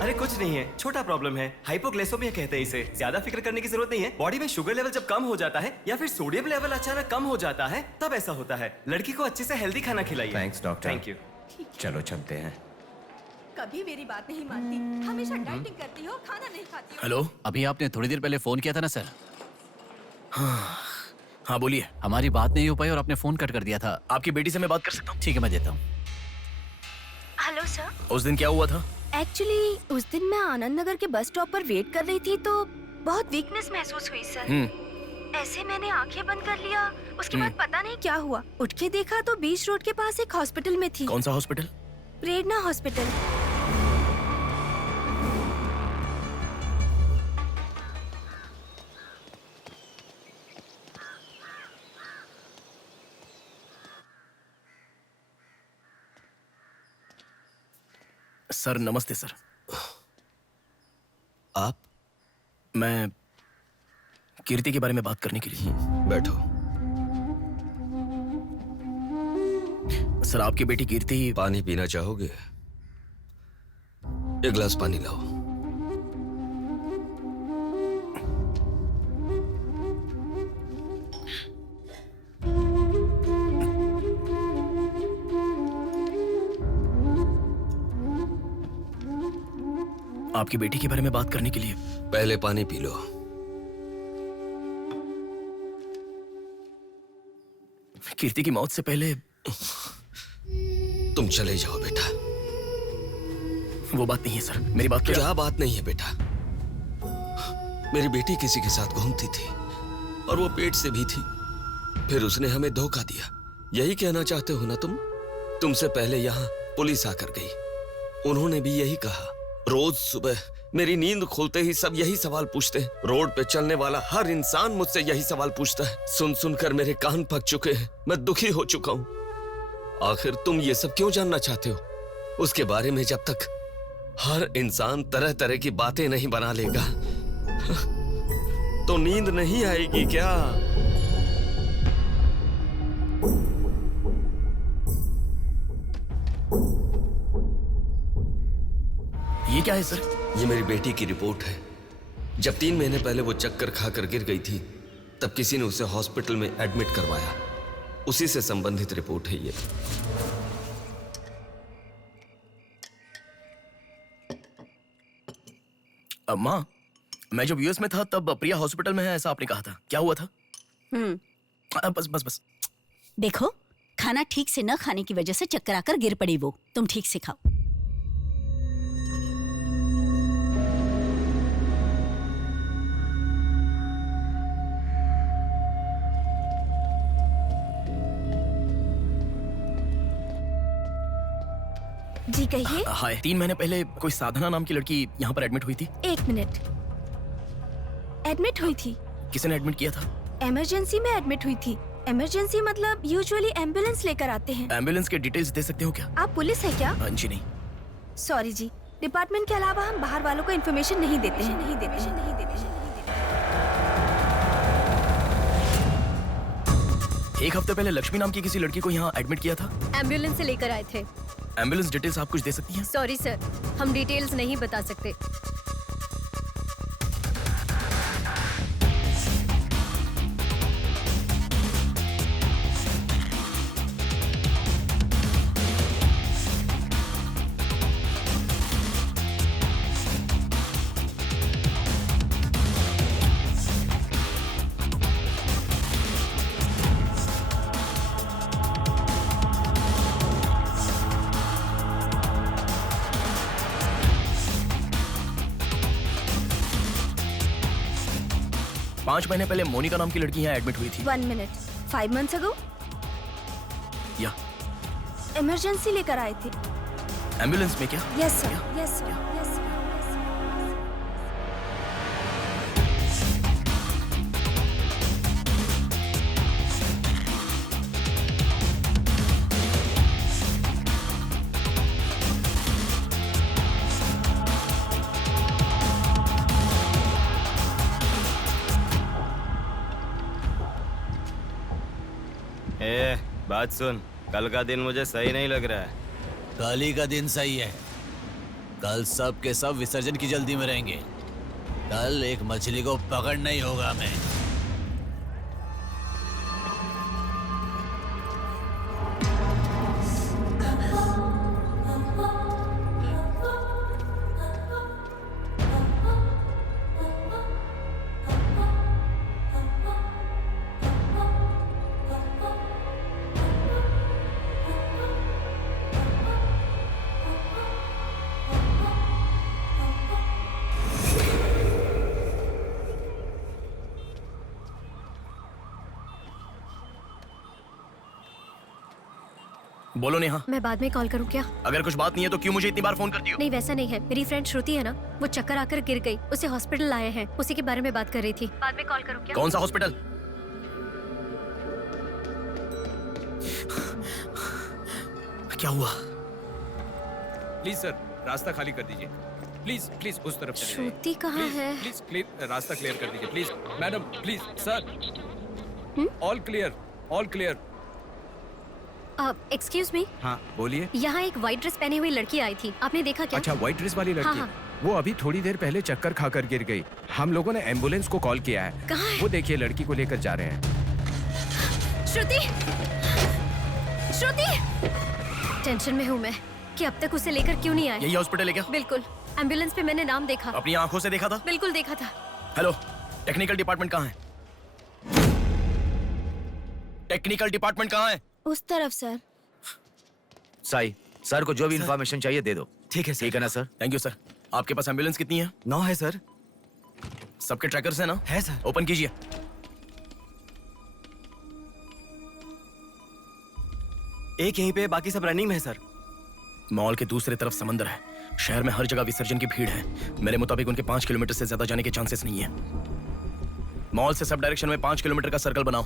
अरे कुछ नहीं है, छोटा प्रॉब्लम है, हाइपोग्लाइसेमिया कहते हैं इसे। ज्यादा फिक्र करने की जरूरत नहीं है। बॉडी में शुगर लेवल जब कम हो जाता है या फिर सोडियम लेवल अचानक कम हो जाता है तब ऐसा होता है। लड़की को अच्छे से हेल्दी खाना खिलाइए। Thanks doctor. Thank you. चलो चलते हैं। कभी मेरी बात नहीं मानती, हमेशा डाइटिंग करती हो, खाना नहीं खाती हो। हेलो, अभी आपने थोड़ी देर पहले फोन किया था ना सर? हाँ बोलिए। हमारी बात नहीं हो पाई और आपने फोन कट कर दिया था। आपकी बेटी से मैं बात कर सकता हूँ? ठीक है, मैं देता हूँ। Hello sir. उस दिन क्या हुआ था? एक्चुअली उस दिन मैं आनंद नगर के बस स्टॉप पर वेट कर रही थी तो बहुत वीकनेस महसूस हुई सर। ऐसे मैंने आंखें बंद कर लिया। उसके बाद पता नहीं क्या हुआ, उठ के देखा तो बीच रोड के पास एक हॉस्पिटल में थी। कौन सा हॉस्पिटल? प्रेरणा हॉस्पिटल। सर नमस्ते सर। आप? मैं कीर्ति के बारे में बात करने के लिए। बैठो। सर आपकी बेटी कीर्ति। पानी पीना चाहोगे? एक गिलास पानी लाओ। आपकी बेटी के बारे में बात करने के लिए। पहले पानी पी लो। कीर्ति की मौत से पहले तुम चले जाओ बेटा। वो बात नहीं है सर, मेरी बात क्या बात नहीं है बेटा? मेरी बेटी किसी के साथ घूमती थी और वो पेट से भी थी, फिर उसने हमें धोखा दिया। यही कहना चाहते हो ना तुम? तुमसे पहले यहाँ पुलिस आकर गई, उन्होंने भी यही कहा। रोज सुबह मेरी नींद खुलते ही सब यही सवाल पूछते हैं। रोड पे चलने वाला हर इंसान मुझसे यही सवाल पूछता है। सुन सुनकर मेरे कान पक चुके हैं, मैं दुखी हो चुका हूँ। आखिर तुम ये सब क्यों जानना चाहते हो? उसके बारे में जब तक हर इंसान तरह तरह की बातें नहीं बना लेगा तो नींद नहीं आएगी क्या? ये क्या है सर? ये मेरी बेटी की रिपोर्ट है। जब 3 महीने पहले वो चक्कर खाकर गिर गई थी, तब किसी ने उसे हॉस्पिटल में एडमिट करवाया। उसी से संबंधित रिपोर्ट है ये। माँ, मैं जब यूएस में था तब प्रिया हॉस्पिटल में है ऐसा आपने कहा था, क्या हुआ था? बस बस बस। देखो, खाना ठीक से न खाने की वजह से चक्कर आकर गिर पड़ी वो। तुम ठीक से खाओ। जी कहिए। हाय, 3 महीने पहले कोई साधना नाम की लड़की यहाँ पर एडमिट हुई थी। 1 मिनट। एडमिट हुई थी? किसने एडमिट किया था? इमरजेंसी में एडमिट हुई थी। इमरजेंसी मतलब यूजुअली एम्बुलेंस लेकर आते हैं। एम्बुलेंस के डिटेल्स दे सकते हो क्या? आप पुलिस है क्या? जी नहीं। सॉरी जी, डिपार्टमेंट के अलावा हम बाहर वालों को इन्फॉर्मेशन नहीं देते हैं। नहीं देते हैं। नहीं देते हैं। 1 हफ्ते पहले लक्ष्मी नाम की किसी लड़की को यहाँ एडमिट किया था। एम्बुलेंस से लेकर आए थे। एम्बुलेंस डिटेल्स आप कुछ दे सकती हैं? सॉरी सर, हम डिटेल्स नहीं बता सकते। पाँच महीने पहले मोनिका नाम की लड़की यहाँ एडमिट हुई थी। 1 मिनट। 5 months ago? या इमरजेंसी लेकर आए थे। एम्बुलेंस में क्या? Yes sir, yes sir, yes sir. बात सुन, कल का दिन मुझे सही नहीं लग रहा है। कल ही का दिन सही है। कल सब के सब विसर्जन की जल्दी में रहेंगे। कल एक मछली को पकड़ना ही होगा हमें। बोलो नेहा। मैं बाद में कॉल करूं क्या? अगर कुछ बात नहीं है तो क्यों मुझे इतनी बार फोन करती हो? नहीं वैसा नहीं है, मेरी फ्रेंड श्रुति है ना, वो चक्कर आकर गिर गई, उसे हॉस्पिटल लाए हैं, उसी के बारे में बात कर रही थी। बाद में कॉल करूं क्या? कौन सा हॉस्पिटल? क्या हुआ? प्लीज सर, रास्ता खाली कर दीजिए। प्लीज प्लीज उस तरफ चले जाइए। श्रुति कहाँ है? प्लीज क्लियर, रास्ता क्लियर कर दीजिए please. Madam please sir, all clear, all clear. Excuse me. हाँ बोलिए। यहाँ एक व्हाइट ड्रेस पहनी हुई लड़की आई थी, आपने देखा क्या? अच्छा, व्हाइट ड्रेस वाली लड़की। हाँ, हाँ। वो अभी थोड़ी देर पहले चक्कर खाकर गिर गई। हम लोगों ने एम्बुलेंस को कॉल किया है। कहाँ है? वो देखिए लड़की को लेकर जा रहे हैं। श्रुति, श्रुति! टेंशन में हूँ मैं कि अब तक उसे लेकर क्यों नहीं आए। यही हॉस्पिटल है क्या? बिल्कुल। एम्बुलेंस पे मैंने नाम देखा। अपनी आंखों से देखा था? बिल्कुल देखा था। हेलो, टेक्निकल डिपार्टमेंट कहाँ है? टेक्निकल डिपार्टमेंट कहाँ है? उस तरफ सर। साई, सर को जो भी इंफॉर्मेशन चाहिए दे दो। ठीक है सर। ठीक है ना सर? Thank you sir. आपके पास एम्बुलेंस कितनी है? 9 है सर। सबके ट्रैकर्स है ना? है सर। ओपन कीजिए। एक यहीं पे, बाकी सब रनिंग में है सर। मॉल के दूसरी तरफ समंदर है। शहर में हर जगह विसर्जन की भीड़ है। मेरे मुताबिक उनके 5 किलोमीटर से ज्यादा जाने के चांसेस नहीं है। मॉल से सब डायरेक्शन में 5 किलोमीटर का सर्कल बनाओ।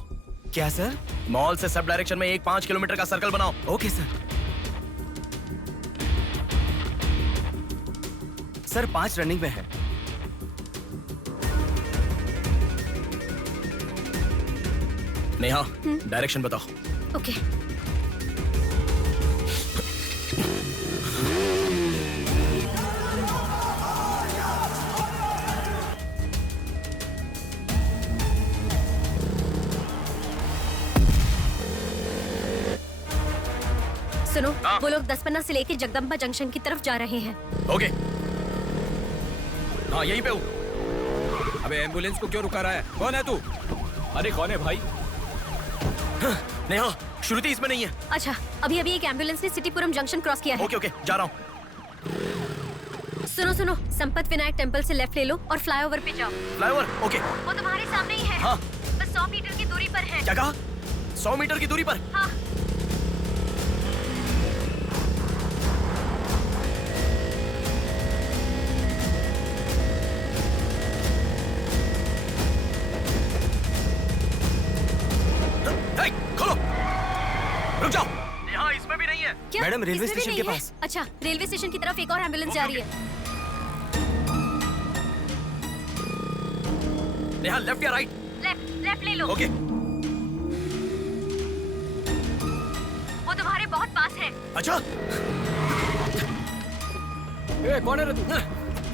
क्या सर? मॉल से सब डायरेक्शन में एक 5 किलोमीटर का सर्कल बनाओ। Okay sir. सर 5 रनिंग में है। नेहा, डायरेक्शन बताओ। ओके। सुनो, वो लोग 10 से लेकर जगदम्बा जंक्शन की तरफ जा रहे हैं। ओके। हाँ, यहीं पे हूँ। अबे एम्बुलेंस को क्यों रुका रहा है? कौन है तू? अरे कौन है भाई? नेहा, श्रुति इसमें नहीं है। अच्छा, अभी एक एम्बुलेंस ने सिटीपुरम जंक्शन क्रॉस किया है। ओके ओके, जा रहा हूँ। सुनो, संपत विनायक टेम्पल से लेफ्ट ले लो और फ्लाईओवर पे जाओ। फ्लाईओवर? ओके। वो तुम्हारे सामने ही है। हाँ। बस 100 मीटर की दूरी पर है। क्या कहा? 100 मीटर की दूरी पर? हाँ। खोलो। रुक जाओ। यहाँ इसमें भी नहीं है। क्या? मैडम, रेलवे इसमें भी स्टेशन नहीं के है? पास। अच्छा, रेलवे स्टेशन की तरफ एक और एम्बुलेंस जा रही है। नेहा, लेफ्ट या राइट? लेफ्ट ले लो। ओके। वो तुम्हारे बहुत पास है। अच्छा। कौन है रे तू?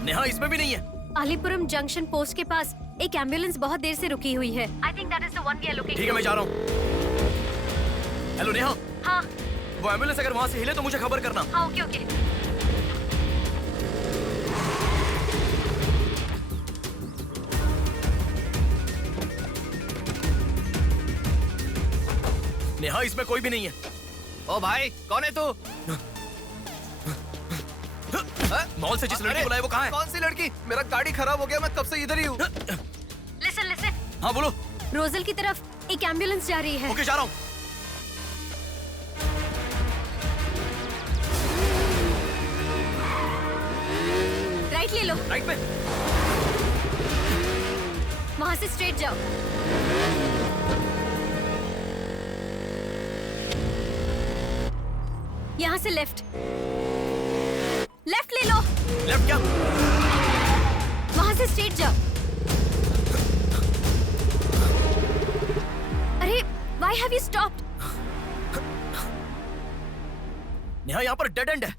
नेहा, इसमें भी नहीं है। अलीपुरम जंक्शन पोस्ट के पास एक एम्बुलेंस बहुत देर से रुकी हुई है। I think that is the one we are looking ठीक है, मैं जा रहा हूँ। हेलो नेहा। हाँ। वो एम्बुलेंस अगर वहाँ से हिले तो मुझे खबर करना। हाँ, ओके। नेहा, इसमें कोई भी नहीं है। ओ भाई, कौन है तू? मॉल से जिस लड़की को बुलाया वो कहाँ है? कौन सी लड़की? मेरा गाड़ी खराब हो गया, मैं कब से इधर ही हूँ। लिसन। हाँ बोलो। रोजल की तरफ एक एम्बुलेंस जा रही है। ओके, जा रहा हूँ। राइट ले लो। राइट पे? वहाँ से स्ट्रेट जाओ। यहाँ से लेफ्ट ले लो। लेफ्ट क्या? वहाँ से स्ट्रेट जाओ। अरे, why have you stopped? Neha, यहाँ पर डेड एंड है।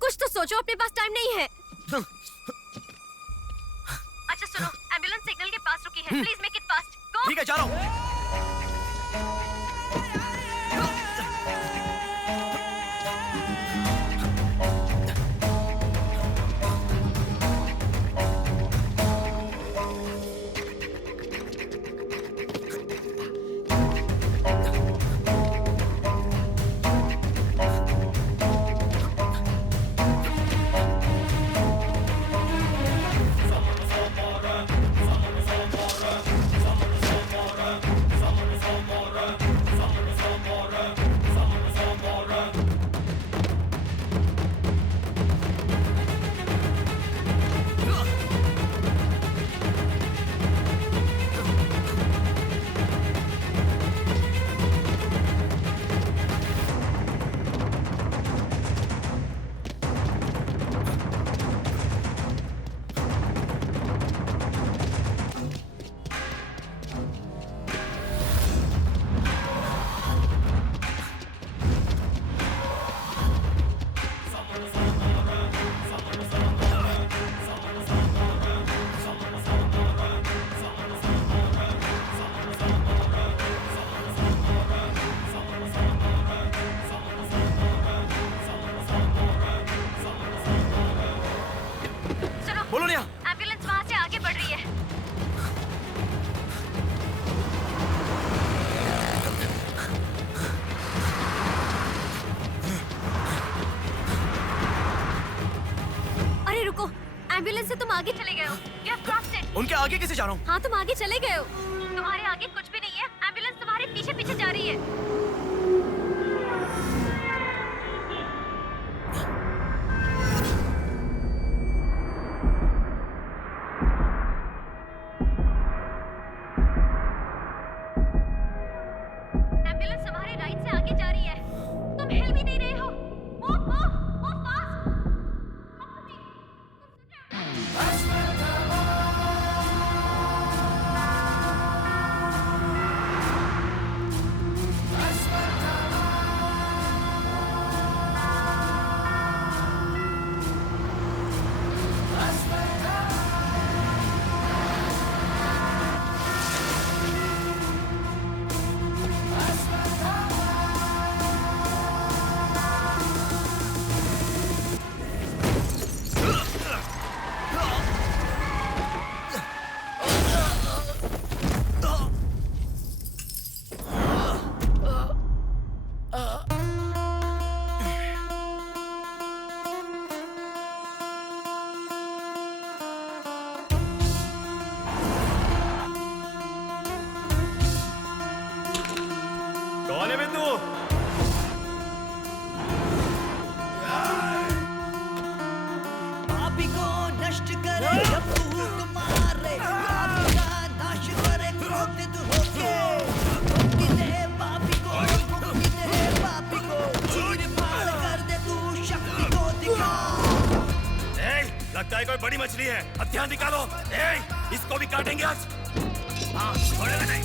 कुछ तो सोचो, अपने पास टाइम नहीं है। अच्छा सुनो, एम्बुलेंस सिग्नल के पास रुकी है। Please make it fast. Go. ठीक है, जा रहा हूँ। से तुम आगे चले गए हो। You have crossed it. उनके आगे कैसे जा रहा हूँ? हाँ, तुम आगे चले गए हो। तुम्हारे आगे कुछ भी नहीं है। एम्बुलेंस तुम्हारे पीछे पीछे जा रही है। एम्बुलेंस तुम्हारे राइट से आगे जा रही है। तुम हिल भी नहीं रहे हो। Move fast. कौन है बे तू? पापी को नष्ट करे जब फूक मारे, पापी का नाश करे क्रोधित होके। मुक्ति दे पापी को, मुक्ति दे पापी को, चीर फाड़ कर दे तू शक्ति को दिखा। लगता है कोई बड़ी मछली है। हथियार निकालो। इसको भी काटेंगे आज। हाँ, छोड़ेगा नहीं।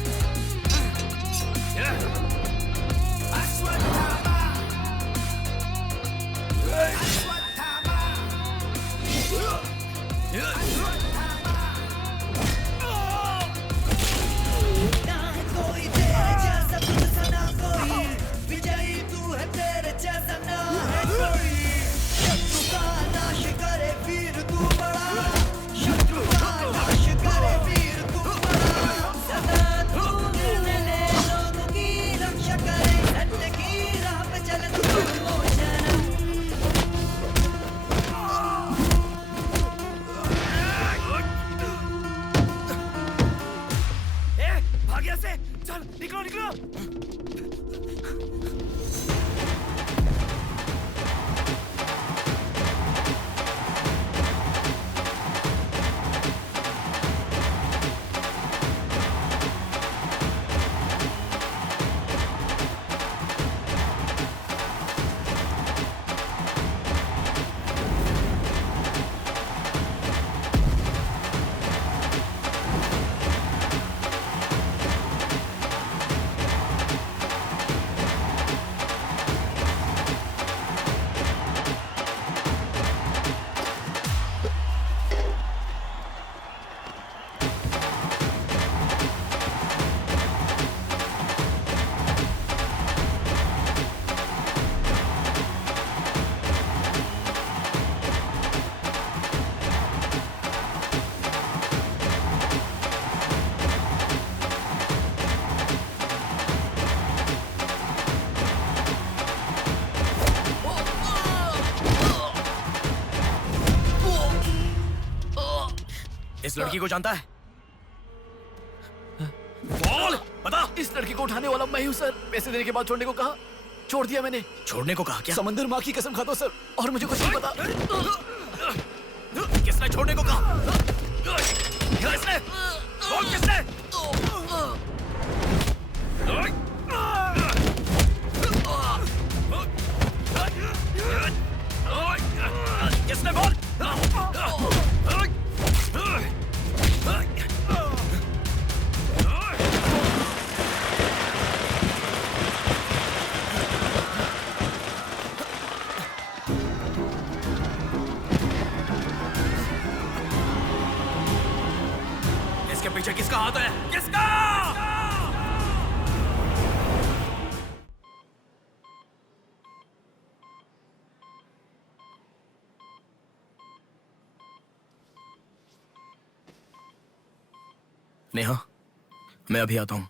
ना कोई तेरे जैसा, तुझसा ना कोई, विजयी तू है, तेरे जैसा ना है कोई। शत्रु का नाश करे वीर तू बड़ा, शत्रु का नाश करे वीर तू बड़ा। सदा तू निर्णय ले, लोगों की रक्षा करे, सत्य की राह पे चले तू निर्मोचन। भाग यहाँ से। चल निकलो निकलो। इस लड़की को जानता है? बोल, बता। इस लड़की को उठाने वाला मैं हूँ सर। पैसे देने के बाद छोड़ने को कहा, छोड़ दिया मैंने। छोड़ने को कहा क्या? समंदर माँ की कसम खाता हूँ सर, और मुझे कुछ नहीं पता। किसने छोड़ने को कहा? किसने? बोल किसने? किसने? बोल। इसके पीछे किसका हाथ है? किसका? नेहा, मैं अभी आता हूँ।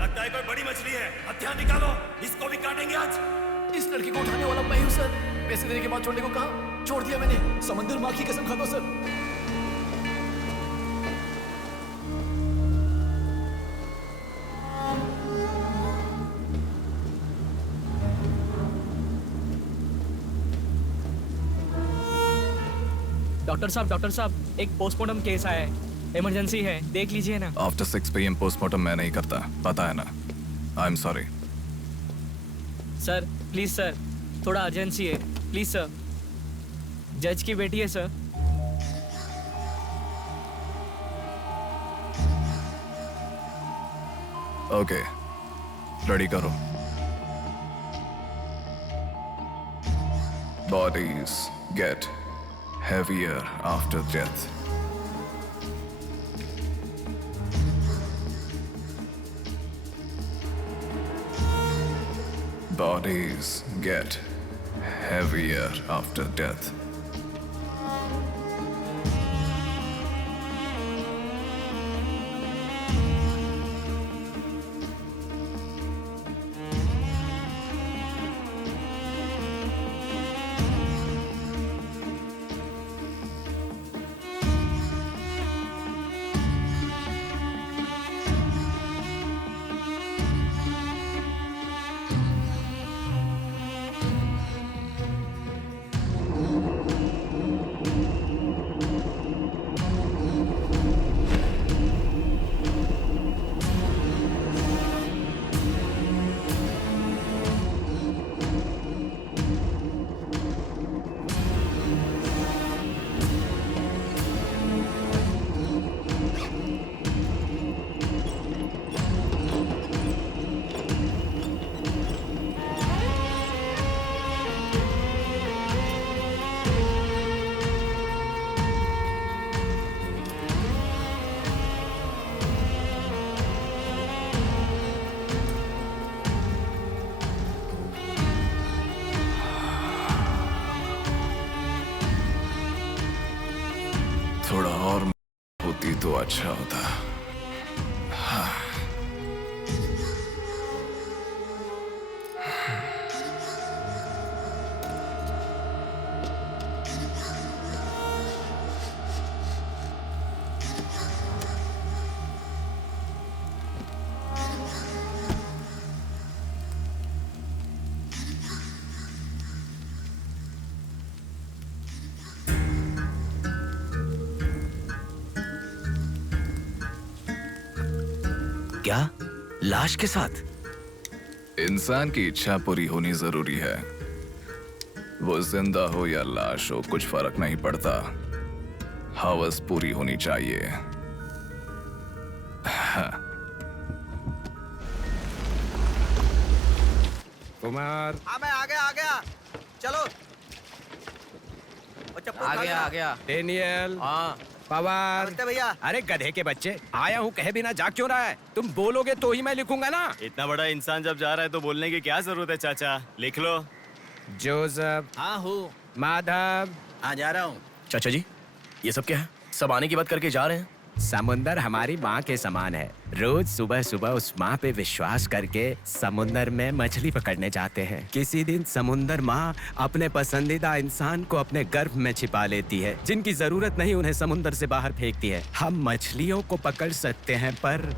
लगता है कोई बड़ी मछली है। हथियार निकालो। इसको भी काटेंगे आज। इस लड़की को उठाने वाला मैं हूँ सर। पैसे देने के बाद छोड़ने को कहा, छोड़ दिया मैंने। समंदर माँ की कसम खाता हूं सर। डॉक्टर साहब, एक पोस्टमार्टम केस आया है, इमरजेंसी है, देख लीजिए ना। आफ्टर 6 PM पोस्टमार्टम मैं नहीं करता, पता है ना। I am sorry. Sir please sir, थोड़ा अर्जेंसी है, प्लीज सर। जज की बेटी है सर। ओके, रेडी करो। Bodies get heavier after death. Bodies get heavier after death. थोड़ा और होती तो अच्छा होता। हाँ। क्या लाश के साथ? इंसान की इच्छा पूरी होनी जरूरी है। वो जिंदा हो या लाश हो, कुछ फर्क नहीं पड़ता। हवस पूरी होनी चाहिए। हाँ। कुमार, हाँ मैं आ गया। चलो। आ गया। डेनियल। हाँ। पवार। नमस्ते भैया। अरे गधे के बच्चे, आया हूँ कहे बिना जा क्यों रहा है? तुम बोलोगे तो ही मैं लिखूंगा ना। इतना बड़ा इंसान जब जा रहा है तो बोलने की क्या जरूरत है चाचा? लिख लो। जोसेफ। हाँ हूँ। माधव। हाँ जा रहा हूँ। चाचा जी, ये सब क्या है? सब आने की बात करके जा रहे हैं। समुंदर हमारी माँ के समान है। रोज सुबह सुबह उस माँ पे विश्वास करके समुंदर में मछली पकड़ने जाते हैं। किसी दिन समुंदर माँ अपने पसंदीदा इंसान को अपने गर्भ में छिपा लेती है। जिनकी जरूरत नहीं उन्हें समुंदर से बाहर फेंकती है। हम मछलियों को पकड़ सकते हैं पर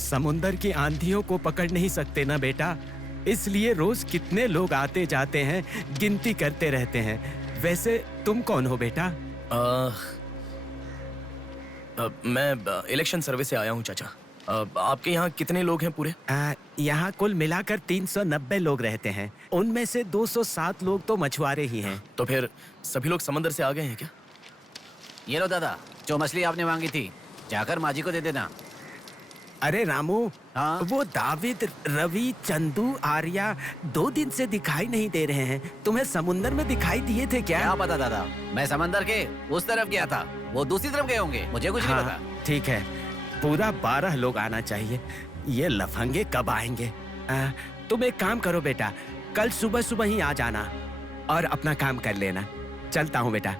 समुंदर की आंधियों को पकड़ नहीं सकते ना बेटा। इसलिए रोज कितने लोग आते जाते हैं, गिनती करते रहते हैं। वैसे तुम कौन हो बेटा? मैं इलेक्शन सर्वे से आया हूँ चाचा। आपके यहाँ कितने लोग हैं पूरे? यहाँ कुल मिलाकर 390 लोग रहते हैं। उनमें से 207 लोग तो मछुआरे ही हैं। तो फिर सभी लोग समंदर से आ गए हैं क्या? ये लो दादा, जो मछली आपने मांगी थी, जाकर माजी को दे देना। अरे रामू, वो दाविद, रवि, चंदू, आर्या 2 दिन से दिखाई नहीं दे रहे हैं। तुम्हें समुंदर में दिखाई दिए थे क्या? क्या पता दादा, मैं समंदर के उस तरफ गया था, वो दूसरी तरफ गए होंगे, मुझे कुछ नहीं पता। ठीक है, पूरा 12 लोग आना चाहिए। ये लफंगे कब आएंगे? तुम एक काम करो बेटा, कल सुबह सुबह ही आ जाना और अपना काम कर लेना। चलता हूँ बेटा।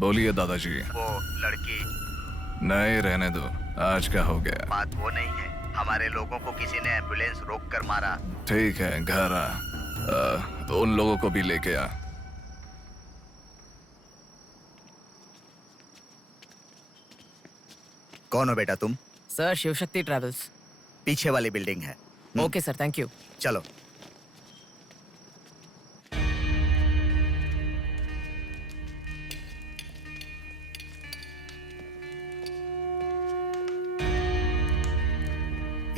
बोलिए दादाजी। वो लड़की। नहीं रहने दो, आज का हो गया। बात वो नहीं है, हमारे लोगों को किसी ने एम्बुलेंस रोक कर मारा। ठीक है, घर आ। उन लोगों को भी लेके आ। कौन हो बेटा तुम? Sir Shivshakti travels. पीछे वाली बिल्डिंग है। Okay sir, thank you. चलो।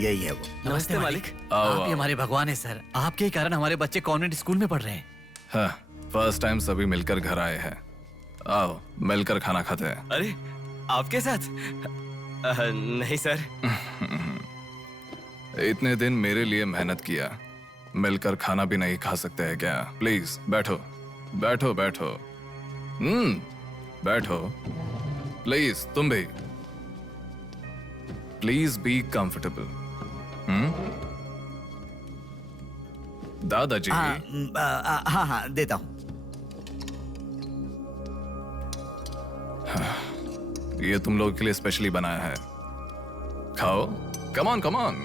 यही है वो। नमस्ते मालिक। आओ, आप ही आओ। हमारे भगवान है सर। आपके ही कारण हमारे बच्चे कॉन्वेंट स्कूल में पढ़ रहे हैं। हाँ, फर्स्ट टाइम सभी मिलकर घर आए हैं। आओ मिलकर खाना खाते हैं। अरे आपके साथ? नहीं सर। इतने दिन मेरे लिए मेहनत किया, मिलकर खाना भी नहीं खा सकते हैं क्या? प्लीज बैठो बैठो बैठो। बैठो प्लीज। तुम भी प्लीज बी कंफर्टेबल। दादाजी। हाँ हाँ देता हूँ। ये तुम लोग के लिए स्पेशली बनाया है, खाओ। Come on come on.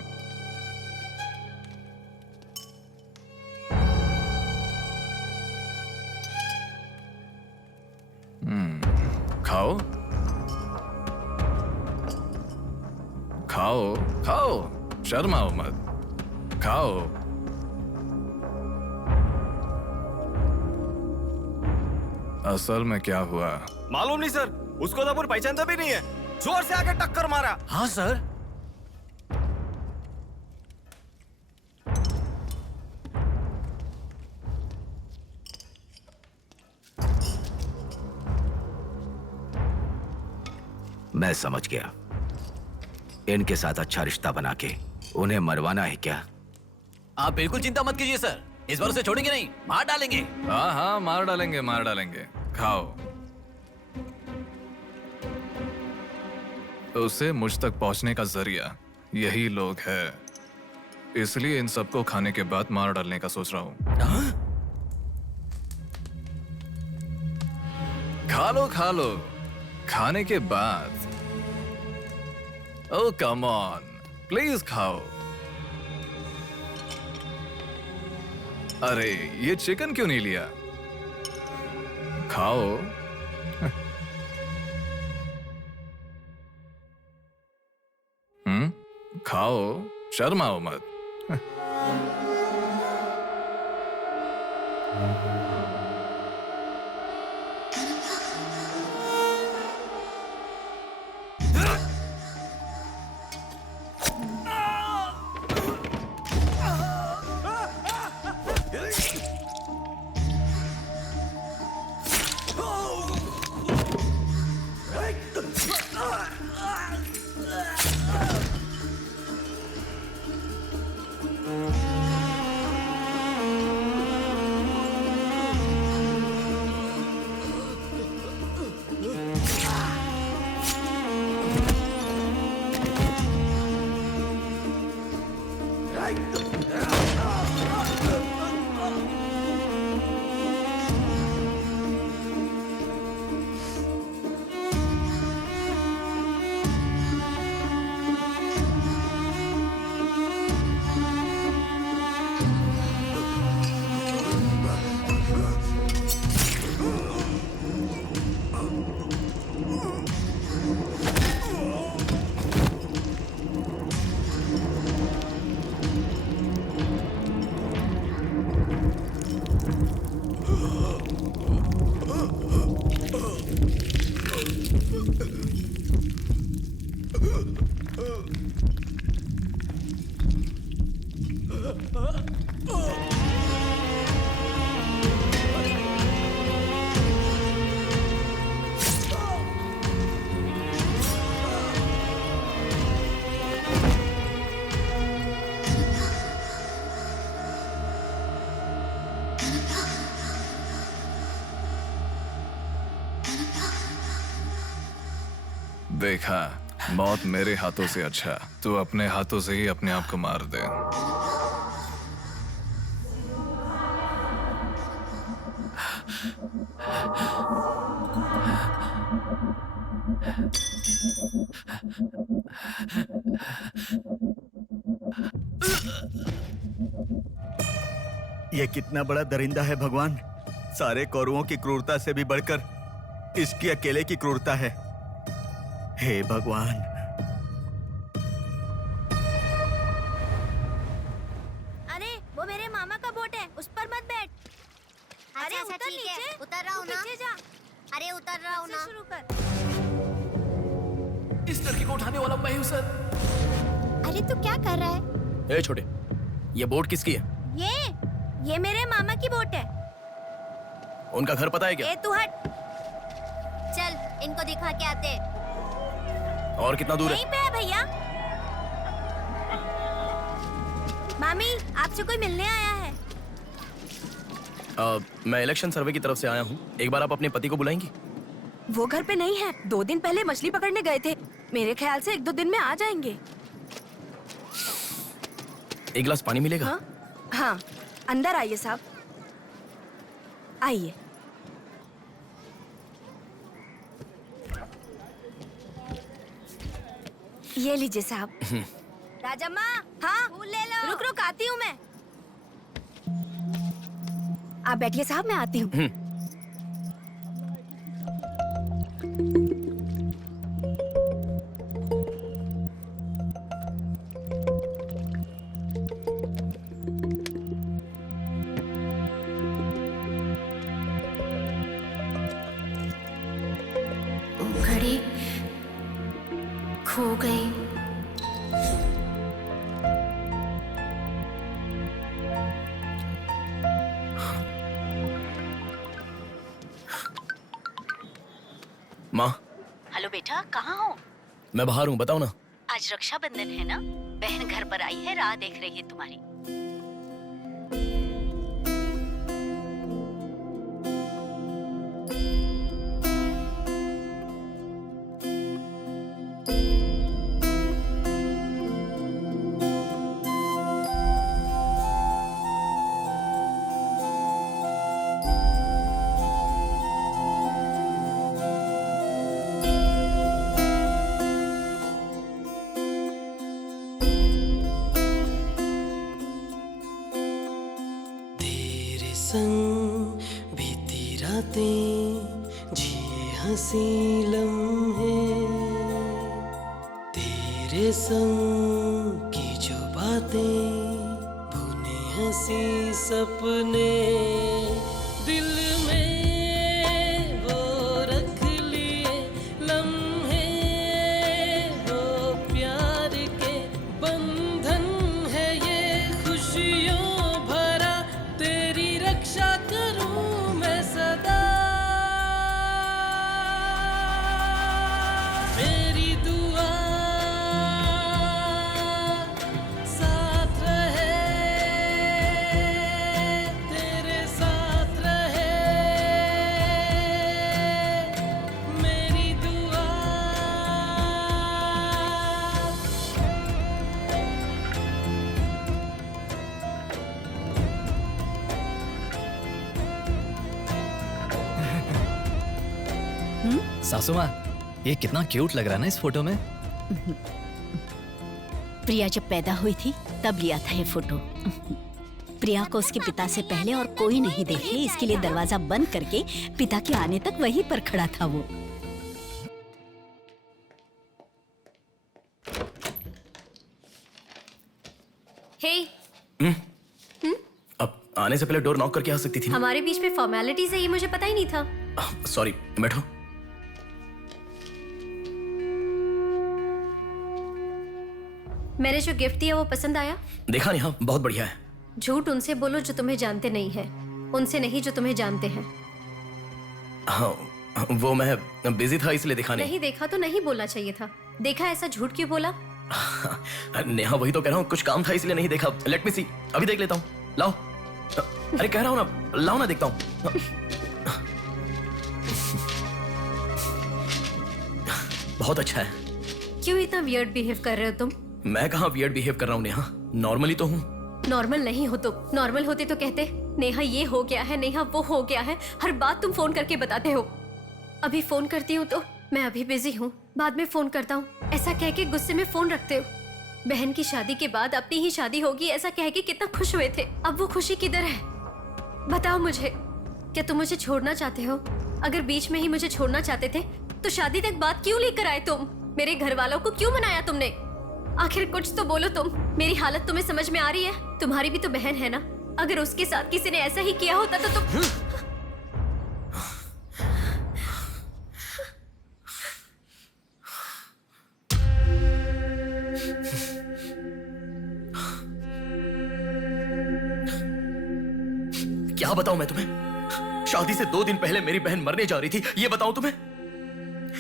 खाओ खाओ खाओ, शर्माओ मत, खाओ। असल में क्या हुआ मालूम नहीं सर, उसको तो अपन पहचानता भी नहीं है। जोर से आके टक्कर मारा। हाँ सर। मैं समझ गया। इनके साथ अच्छा रिश्ता बना के उन्हें मरवाना है क्या? आप बिल्कुल चिंता मत कीजिए सर, इस बार उसे छोड़ेंगे नहीं, मार डालेंगे। हाँ हाँ मार डालेंगे मार डालेंगे। खाओ। उसे मुझ तक पहुंचने का जरिया यही लोग है, इसलिए इन सबको खाने के बाद मार डालने का सोच रहा हूं। खा लो खा लो, खाने के बाद। ओह कम ऑन, प्लीज खाओ। अरे ये चिकन क्यों नहीं लिया? खाओ। खाओ, शर्माओ मत। देखा, मौत मेरे हाथों से अच्छा तू अपने हाथों से ही अपने आप को मार दे। ये कितना बड़ा दरिंदा है भगवान। सारे कौरवों की क्रूरता से भी बढ़कर इसकी अकेले की क्रूरता है। हे भगवान। अरे वो मेरे मामा का बोट है, उस पर मत बैठ। अरे उतर नीचे, उतर रहा हूँ ना। जा। अरे उतर रहा हूँ ना। शुरू कर। इस लड़की को उठाने वाला मैं हूँ सर। अरे तू क्या कर रहा है? ए छोटे, ये बोट किसकी है? ये मेरे मामा की बोट है। उनका घर पता है क्या? ए तू हट। चल इनको दिखा के आते। और कितना दूर है? यहीं पे है भैया। मामी आपसे कोई मिलने आया है। मैं इलेक्शन सर्वे की तरफ से आया हूँ। एक बार आप अपने पति को बुलाएंगी? वो घर पे नहीं है, 2 दिन पहले मछली पकड़ने गए थे। मेरे ख्याल से 1-2 दिन में आ जाएंगे। एक गिलास पानी मिलेगा? हाँ, अंदर आइए साहब, आइए। ये लीजिए साहब। राजम्मा, हाँ फूल ले लो। रुक रुक आती हूँ मैं। आप बैठिए साहब, मैं आती हूँ। घड़ी खो गई। माँ, हेलो बेटा, कहाँ हो? मैं बाहर हूँ, बताओ ना। आज रक्षाबंधन है ना, बहन घर पर आई है, राह देख रही है तुम्हारी। संग बीती रातें जिए हंसी लम्हे, तेरे संग की जो बातें बुने हंसी सपने, दिल में वो रख लिए लम्हे, वो प्यार के बंधन है ये खुशियों भरा, तेरी रक्षा करूं मैं सदा, मेरी दुआ साथ रहे, तेरे साथ रहे, मेरी दुआ। सासू माँ, ये कितना क्यूट लग रहा है ना इस फोटो में। प्रिया जब पैदा हुई थी तब लिया था ये फोटो। प्रिया को उसके पिता से पहले और कोई नहीं देखे, इसके लिए दरवाजा बंद करके पिता के आने तक वहीं पर खड़ा था वो। हे, अब आने से पहले डोर नॉक करके आ सकती थी ना? हमारे बीच में फॉर्मेलिटीज है, ये मुझे पता ही नहीं था। सॉरी, बैठो। मैंने जो गिफ्ट दिया वो पसंद आया? देखा नहीं? हाँ, बहुत बढ़िया है। झूठ उनसे बोलो जो तुम्हें जानते नहीं है, उनसे नहीं जो तुम्हें जानते हैं। हाँ, वो मैं बिजी था इसलिए देखा नहीं। नहीं देखा तो नहीं बोलना चाहिए था। देखा, ऐसा झूठ क्यों बोला? नेहा, वही तो कह रहा हूँ, कुछ काम था इसलिए नहीं देखा। लेट मी सी, अभी देख लेता हूँ। लाओ। अरे कह रहा हूँ ना, लाओ ना, देखता हूँ। बहुत अच्छा है। क्यों इतना वियर्ड बिहेव कर रहे हो तुम? मैं कहाँ वियर्ड बिहेव कर रहा हूँ नेहा, नॉर्मली तो हूँ। नॉर्मल नहीं हो तुम। नॉर्मल होते तो कहते नेहा ये हो गया है, नेहा वो हो गया है। हर बात तुम फोन करके बताते हो। अभी फोन करती हूँ तो मैं अभी बिजी हूँ, बाद में फोन करता हूँ, ऐसा कह के गुस्से में फोन रखते हो। बहन की शादी के बाद अपनी ही शादी होगी ऐसा कह के कितना खुश हुए थे, अब वो खुशी किधर है? बताओ मुझे, क्या तुम मुझे छोड़ना चाहते हो? अगर बीच में ही मुझे छोड़ना चाहते थे तो शादी तक बात क्यों लेकर आए तुम? मेरे घर वालों को क्यों मनाया तुमने? आखिर कुछ तो बोलो तुम। मेरी हालत तुम्हें समझ में आ रही है? तुम्हारी भी तो बहन है ना, अगर उसके साथ किसी ने ऐसा ही किया होता तो तुम क्या बताऊं मैं तुम्हें? शादी से 2 दिन पहले मेरी बहन मरने जा रही थी, ये बताऊं तुम्हें?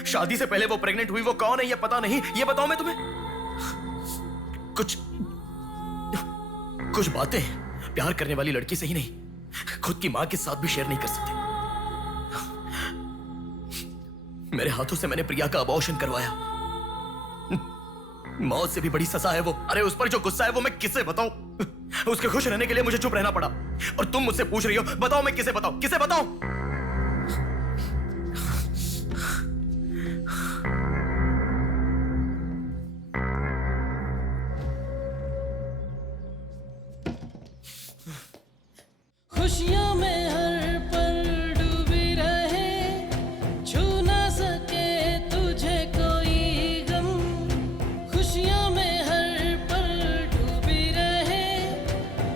शादी से पहले वो प्रेग्नेंट हुई, वो कौन है ये पता नहीं, ये बताऊं मैं तुम्हें? कुछ बातें प्यार करने वाली लड़की से ही नहीं, खुद की मां के साथ भी शेयर नहीं कर सकते। मेरे हाथों से मैंने प्रिया का अबॉर्शन करवाया। मौत से भी बड़ी सजा है वो। अरे उस पर जो गुस्सा है वो मैं किसे बताऊं? उसके खुश रहने के लिए मुझे चुप रहना पड़ा, और तुम मुझसे पूछ रही हो बताओ मैं किसे बताऊं, किसे बताऊं? खुशियों में हर पल डूबी रहे, छू ना सके तुझे कोई गम। खुशियों में हर पल डूबी रहे,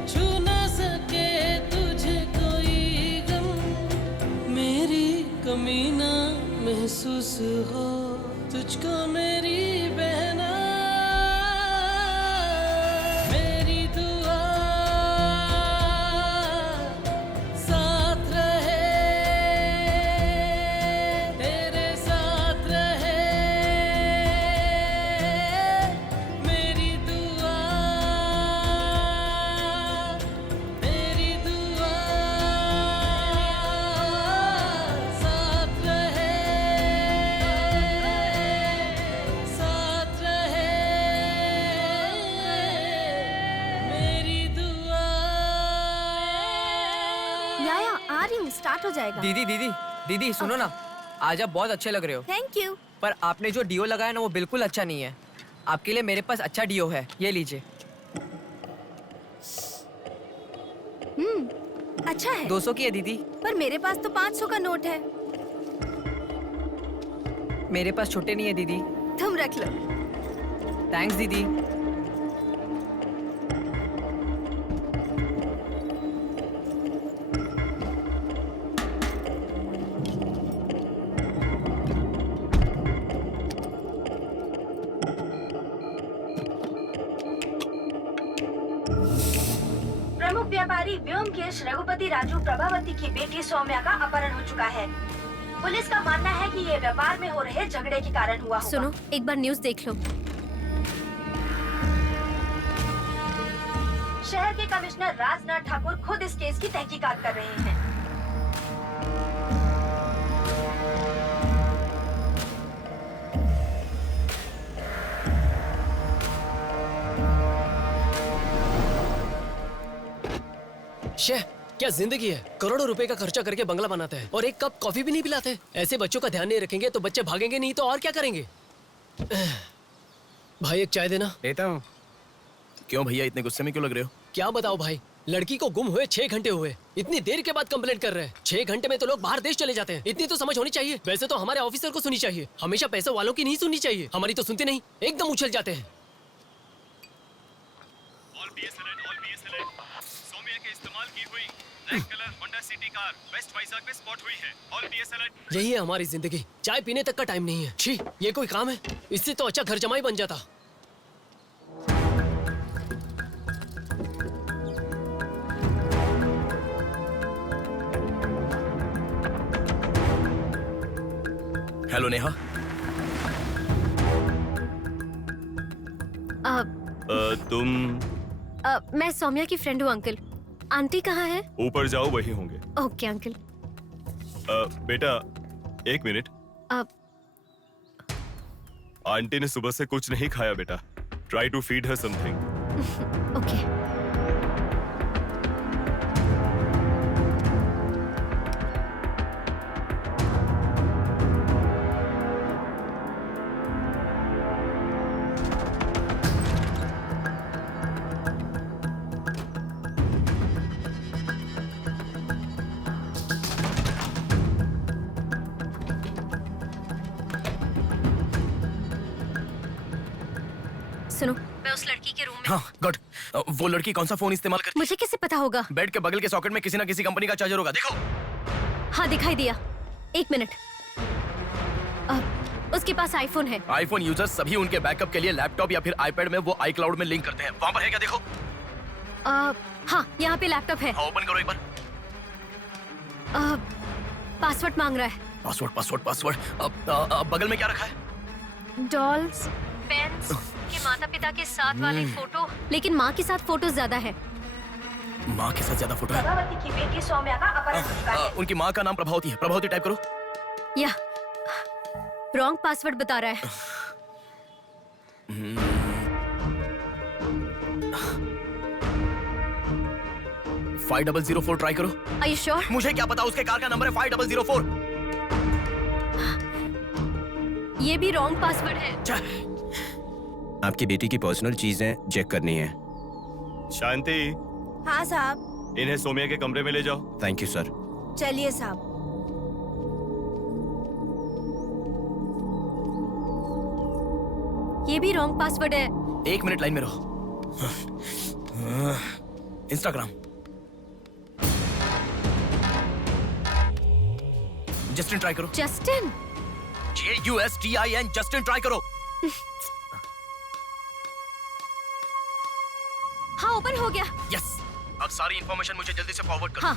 छू ना सके तुझे कोई गम। मेरी कमी ना महसूस हो तुझको मेरी बहना, मेरी दुआ साथ रहे, तेरे साथ रहे। मेरी दुआ साथ रहे, साथ रहे। मेरी दुआ। याया आ रही हूँ, स्टार्ट हो जाएगा। दीदी दीदी दीदी सुनो ना, आज आप बहुत अच्छे लग रहे हो। Thank you. पर आपने जो डियो लगाया ना वो बिल्कुल अच्छा नहीं है। आपके लिए मेरे पास अच्छा डियो है, ये लीजिए। अच्छा है। 200 की है दीदी। पर मेरे पास तो 500 का नोट है। मेरे पास छोटे नहीं है दीदी। तुम रख लो। थैंक्स दीदी। प्रमुख व्यापारी व्योमकेश रघुपति राजू प्रभावती की बेटी सौम्या का अपहरण हो चुका है। पुलिस का मानना है कि ये व्यापार में हो रहे झगड़े के कारण हुआ होगा। सुनो, एक बार न्यूज़ देख लो। शहर के कमिश्नर राजनाथ ठाकुर खुद इस केस की तहकीकात कर रहे हैं। शेह, क्या जिंदगी है? करोड़ों रुपए का खर्चा करके बंगला बनाते हैं और एक कप कॉफी भी नहीं पिलाते। ऐसे बच्चों का ध्यान नहीं रखेंगे तो बच्चे भागेंगे नहीं तो और क्या करेंगे? भाई एक चाय देना। देता हूँ। क्यों भैया इतने गुस्से में क्यों लग रहे हो? क्या बताओ भाई, लड़की को गुम हुए 6 घंटे हुए, इतनी देर के बाद कंप्लेंट कर रहे हैं। 6 घंटे में तो लोग बाहर देश चले जाते हैं। इतनी तो समझ होनी चाहिए। वैसे तो हमारे ऑफिसर को सुनी चाहिए, हमेशा पैसे वालों की नहीं सुननी चाहिए। हमारी तो सुनते नहीं, एकदम उछल जाते हैं। यही है हमारी जिंदगी, चाय पीने तक का टाइम नहीं है। छी, ये कोई काम है? इससे तो अच्छा घर जमाई बन जाता। हेलो नेहा। तुम? मैं सौम्या की फ्रेंड हूँ अंकल। आंटी कहाँ है? ऊपर जाओ, वही होंगे। Okay uncle. बेटा 1 मिनट। आंटी ने सुबह से कुछ नहीं खाया बेटा। Try to feed her something. Okay. सुनो, मैं उस लड़की के रूम में। हाँ गुड। वो लड़की कौन सा फोन इस्तेमाल करती मुझे कैसे पता होगा? बेड के बगल के सॉकेट में किसी ना किसी कंपनी का चार्जर होगा, देखो। हाँ दिखाई दिया। 1 मिनट। उसके पास आईफोन है। आईफोन यूजर्स सभी उनके बैकअप के लिए लैपटॉप या फिर आईपैड में वो iCloud में लिंक करते हैं। वहाँ पर है क्या, देखो। हाँ यहाँ पे लैपटॉप है। हाँ, ओपन करो एक बार। पासवर्ड मांग रहा है। पासवर्ड। अब बगल में क्या रखा है? डॉल्स, पेन्स, के माता पिता के साथ वाले फोटो, लेकिन माँ के साथ फोटो ज्यादा है। माँ के साथ ज्यादा फोटो है? प्रभावती की बेटी सौम्या का अपहरण हो चुका है। उनकी माँ का नाम प्रभावती है। प्रभावती टाइप करो। या रॉन्ग पासवर्ड बता रहा है। 5004 ट्राई करो। Are you sure? मुझे क्या पता, उसके कार का नंबर है 5004। ये भी रॉन्ग पासवर्ड है। आपकी बेटी की पर्सनल चीजें चेक करनी है। शांति, हाँ साहब। इन्हें सोमिया के कमरे में ले जाओ। Thank you sir. चलिए साहब। ये भी रॉन्ग पासवर्ड है। 1 मिनट लाइन में रहो। इंस्टाग्राम। जस्टिन ट्राई करो। जस्टिन? JUSTIN, जस्टिन ट्राई करो। हाँ ओपन हो गया। यस। अब सारी इंफॉर्मेशन मुझे जल्दी से फॉरवर्ड करो। हाँ।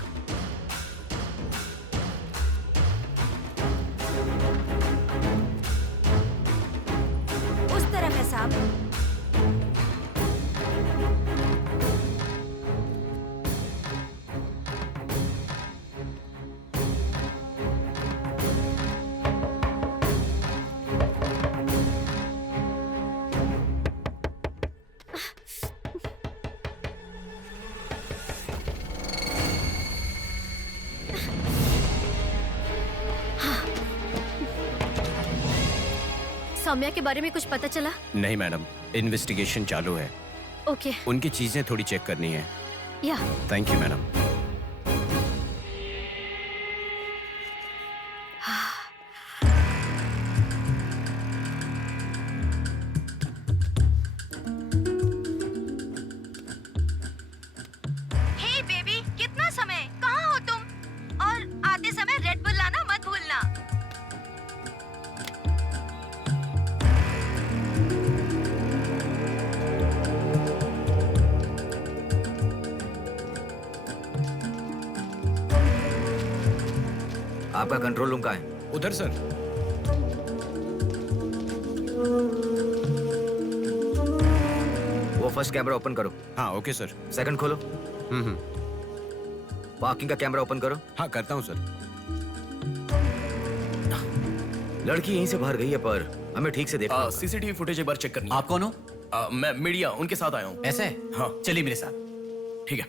उस तरफ है साहब। सौम्या के बारे में कुछ पता चला? नहीं मैडम, इन्वेस्टिगेशन चालू है। ओके। उनकी चीजें थोड़ी चेक करनी है। या thank you madam. Hey baby, कितना समय? कहाँ हो तुम? और आते समय रेड बुल लाना मत भूलना। आपका कंट्रोल रूम कहाँ है? उधर सर। वो फर्स्ट कैमरा ओपन करो। हाँ ओके सर। सेकंड खोलो। पार्किंग का कैमरा ओपन करो। हाँ करता हूँ सर। लड़की यहीं से बाहर गई है, पर हमें ठीक से देखना। सीसीटीवी फुटेज एक बार चेक करनी है। आप कौन हो? मैं मीडिया, उनके साथ आया हूँ। ऐसे? हाँ चलिए मेरे साथ। ठीक है।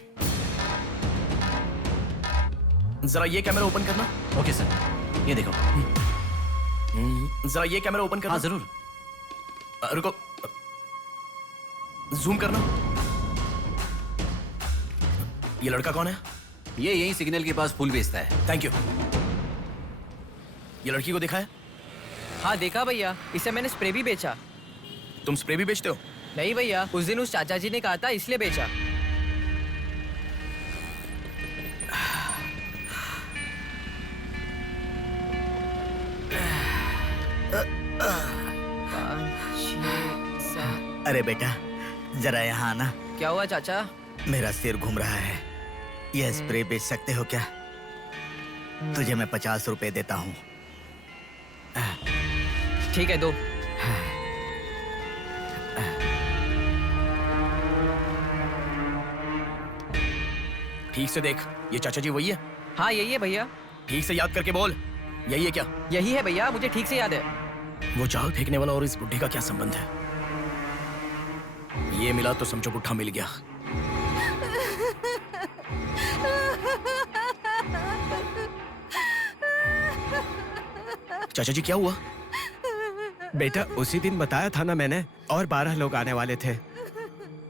जरा ये कैमरा ओपन करना। ओके सर, ये देखो। जरा ये कैमरा ओपन करना। हाँ जरूर। रुको, जूम करना। ये लड़का कौन है? ये यही सिग्नल के पास फूल बेचता है। Thank you. ये लड़की को देखा है? हाँ देखा भैया, इसे मैंने स्प्रे भी बेचा। तुम स्प्रे भी बेचते हो? नहीं भैया, उस दिन उस चाचा जी ने कहा था इसलिए बेचा। अरे बेटा, जरा यहाँ आना। क्या हुआ चाचा? मेरा सिर घूम रहा है। यह स्प्रे बेच सकते हो क्या? तुझे मैं 50 रुपए देता हूँ। ठीक है, दो। ठीक से देख, ये चाचा जी वही है? हाँ यही है भैया। ठीक से याद करके बोल, यही है क्या? यही है भैया, मुझे ठीक से याद है। वो जाल फेंकने वाला और इस बुढ़ी का क्या संबंध है? ये मिला तो समझो पुट्ठा मिल गया। चाचा जी क्या हुआ? बेटा उसी दिन बताया था ना मैंने, और 12 लोग आने वाले थे।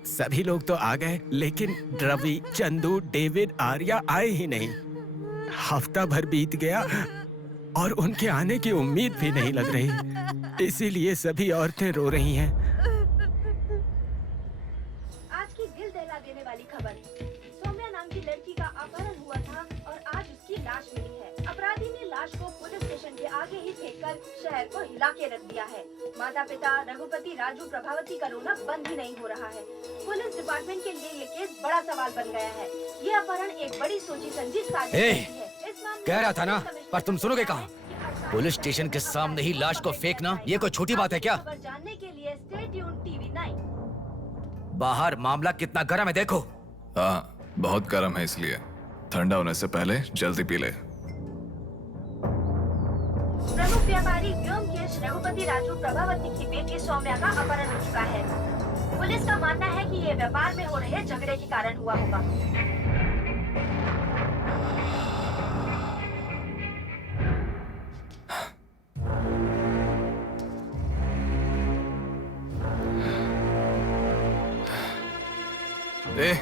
सभी लोग तो आ गए, लेकिन रवि, चंदू, डेविड, आर्या आए ही नहीं। हफ्ता भर बीत गया और उनके आने की उम्मीद भी नहीं लग रही। इसीलिए सभी औरतें रो रही हैं। खबर। सौम्या नाम की लड़की का अपहरण हुआ था और आज उसकी लाश मिली है। अपराधी ने लाश को पुलिस स्टेशन के आगे ही फेंककर शहर को हिला के रख दिया है। माता पिता रघुपति, राजू, प्रभावती का रोना बंद ही नहीं हो रहा है। पुलिस डिपार्टमेंट के लिए ये केस बड़ा सवाल बन गया है। ये अपहरण एक बड़ी सोची समझी साजिश है। कह रहा था ना, पर तुम सुनोगे कहाँ? पुलिस स्टेशन के सामने ही लाश को फेंकना ये कोई छोटी बात है क्या? खबर जानने के लिए स्टे ट्यून्ड टीवी 9। बाहर मामला कितना गर्म है देखो। हाँ, बहुत गर्म है, इसलिए ठंडा होने से पहले जल्दी पी ले। प्रमुख व्यापारी व्योमकेश रघुपति राजू प्रभावती की बेटी सौम्या का अपहरण हो चुका है। पुलिस का मानना है कि ये व्यापार में हो रहे झगड़े के कारण हुआ होगा। ए,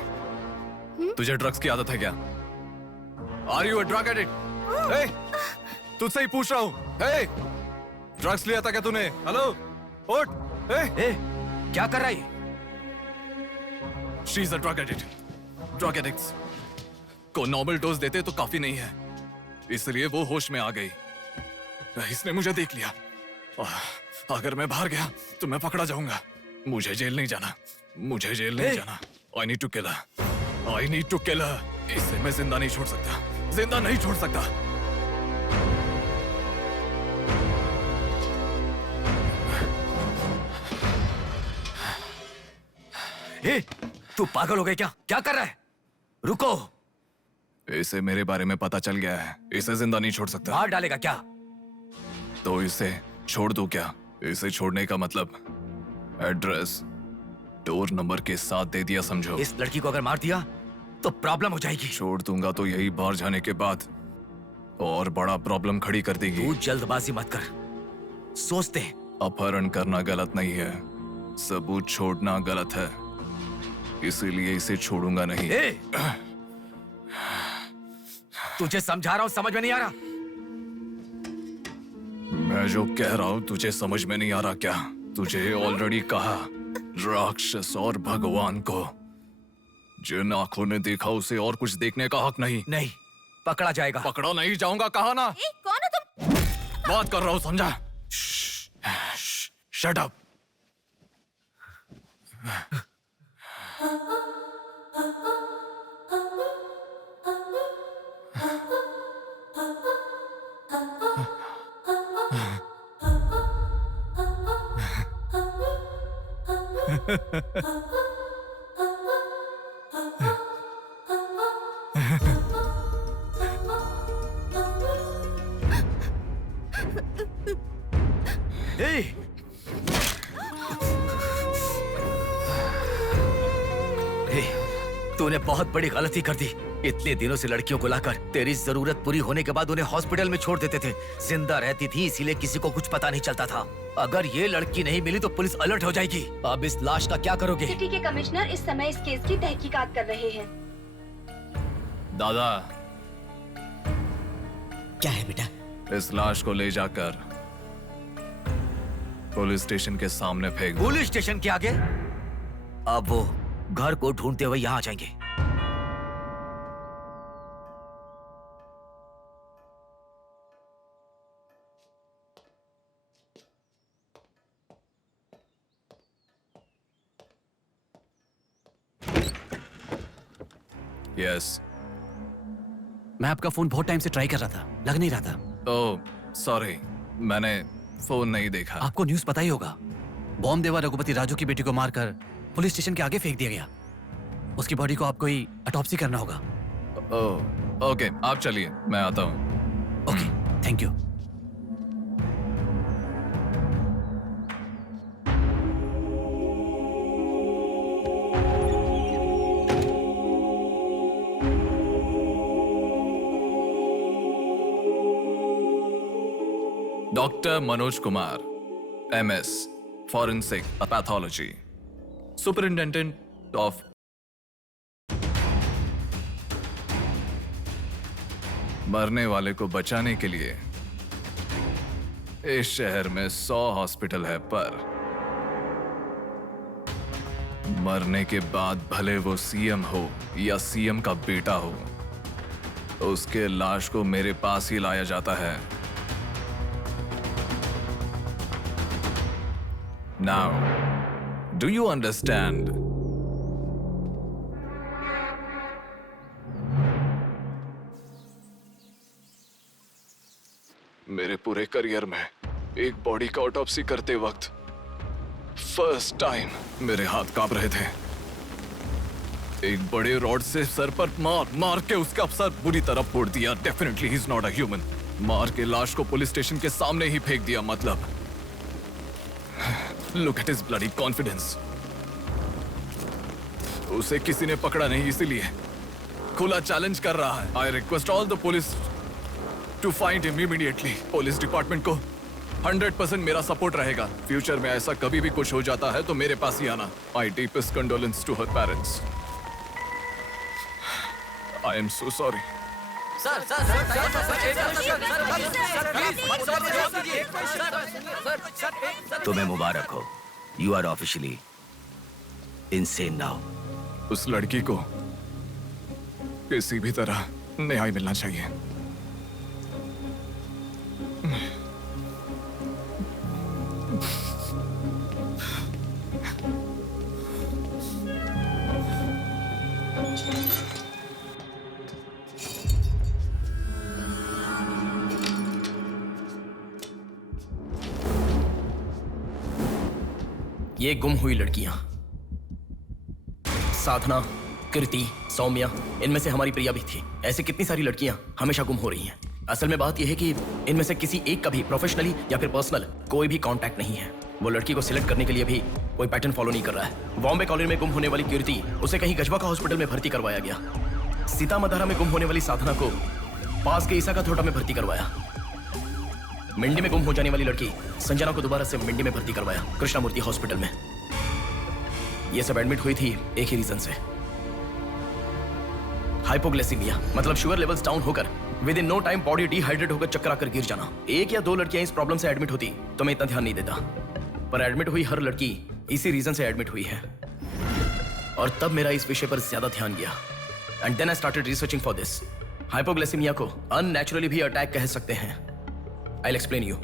तुझे ड्रग्स की आदत है क्या? Are you a drug addict? ए, तुझसे ही पूछ रहा हूँ। ए, ड्रग्स लिया था क्या तूने? हेलो, उठ। ए, क्या कर रहा है? She is a drug addict. Drug addicts को नॉर्मल डोज देते तो काफी नहीं है, इसलिए वो होश में आ गई। इसने मुझे देख लिया। अगर मैं बाहर गया तो मैं पकड़ा जाऊंगा। मुझे जेल नहीं जाना, मुझे जेल नहीं जाना। I need to kill her. I need to kill her. इसे मैं जिंदा नहीं छोड़ सकता, जिंदा नहीं छोड़ सकता। ए, तू पागल हो गई क्या? क्या कर रहा है? रुको। इसे मेरे बारे में पता चल गया है, इसे जिंदा नहीं छोड़ सकता। मार डालेगा क्या? तो इसे छोड़ दूं क्या? इसे छोड़ने का मतलब एड्रेस डोर नंबर के साथ दे दिया, समझो। इस लड़की को अगर मार दिया तो प्रॉब्लम हो जाएगी। छोड़ दूंगा तो यही बाहर जाने के बाद और बड़ा प्रॉब्लम खड़ी कर देगी। तू जल्दबाजी मत कर, सोचते हैं। अपहरण करना गलत नहीं है, सबूत छोड़ना गलत है, इसीलिए इसे छोड़ूंगा नहीं। तुझे समझा रहा हूं, समझ में नहीं आ रहा? मैं जो कह रहा हूं तुझे समझ में नहीं आ रहा क्या? तुझे ऑलरेडी कहा, राक्षस और भगवान को जिन आंखों ने देखा उसे और कुछ देखने का हक नहीं। नहीं, पकड़ा जाएगा। पकड़ा नहीं जाऊंगा, कहा ना। कौन हो तुम? बात कर रहा हूं, समझा? Shut up. तूने बहुत बड़ी गलती कर दी। इतने दिनों से लड़कियों को लाकर तेरी जरूरत पूरी होने के बाद उन्हें हॉस्पिटल में छोड़ देते थे। जिंदा रहती थी इसीलिए किसी को कुछ पता नहीं चलता था। अगर ये लड़की नहीं मिली तो पुलिस अलर्ट हो जाएगी। अब इस लाश का क्या करोगे? सिटी के कमिश्नर इस समय इस केस की तहकीकात कर रहे हैं। दादा, क्या है बेटा? इस लाश को ले जाकर पुलिस स्टेशन के सामने फेंक दो। पुलिस स्टेशन के आगे? अब वो घर को ढूंढते हुए यहाँ आ जाएंगे। यस। मैं आपका फोन बहुत टाइम से ट्राई कर रहा था, लग नहीं रहा था। ओह, सॉरी, मैंने फोन नहीं देखा। आपको न्यूज़ पता ही होगा, बॉम्ब देवा रघुपति राजू की बेटी को मारकर पुलिस स्टेशन के आगे फेंक दिया गया। उसकी बॉडी को आपको ही ऑटोप्सी करना होगा। ओह, ओके, आप चलिए, मैं आता हूँ। Okay, thank you. Doctor Manoj Kumar, MS, forensic pathology, superintendent of. मरने वाले को बचाने के लिए इस शहर में 100 हॉस्पिटल है, पर मरने के बाद भले वो सीएम हो या सीएम का बेटा हो, उसके लाश को मेरे पास ही लाया जाता है। Now, do you understand? मेरे पूरे करियर में एक बॉडी का ऑटोप्सी करते वक्त फर्स्ट टाइम मेरे हाथ कांप रहे थे। एक बड़े रॉड से सर पर मार के उसका सर बुरी तरह फोड़ दिया। Definitely he is not a human. मार के लाश को पुलिस स्टेशन के सामने ही फेंक दिया। मतलब look at his bloody confidence. उसे किसी ने पकड़ा नहीं, इसीलिए खुला चैलेंज कर रहा है। I request all the police to find him immediately. Police department को 100% मेरा सपोर्ट रहेगा। फ्यूचर में ऐसा कभी भी कुछ हो जाता है तो मेरे पास ही आना। My deepest condolence to her parents. I am so sorry. तुम्हें मुबारक हो। You are officially insane now. उस लड़की को किसी भी तरह न्याय मिलना चाहिए। ये गुम हुई लड़कियां साधना, कृति, सौम्या, इनमें से हमारी प्रिया भी थी। ऐसे कितनी सारी लड़कियां हमेशा गुम हो रही हैं। असल में बात यह है कि इनमें से किसी एक का भी प्रोफेशनली या फिर पर्सनल कोई भी कांटेक्ट नहीं है। वो लड़की को सिलेक्ट करने के लिए भी कोई पैटर्न फॉलो नहीं कर रहा है। बॉम्बे कॉलोनी में गुम होने वाली कीर्ति, उसे कहीं गजवा का हॉस्पिटल में भर्ती करवाया गया। सीतामढ़ी में गुम होने वाली साधना को पास के ईसा का थोटा में भर्ती करवाया। मिंडी में गुम हो जाने वाली लड़की संजना को दोबारा से मिंडी में भर्ती करवाया कृष्णामूर्ति हॉस्पिटल में। ये सब एडमिट हुई थी एक ही रीजन से, हाइपोग्लाइसीमिया, मतलब शुगर लेवल्स डाउन होकर within no time body dehydrate होकर चक्कर आकर गिर जाना। एक या दो लड़कियां इस प्रॉब्लम से एडमिट होती तो मैं इतना ध्यान नहीं देता, पर एडमिट हुई हर लड़की इसी रीजन से एडमिट हुई है। और तब मेरा इस विषय पर ज्यादा ध्यान गया and then I started researching for this. Hypoglycaemia को अननेचुरली भी अटैक कह सकते हैं। I'll explain you.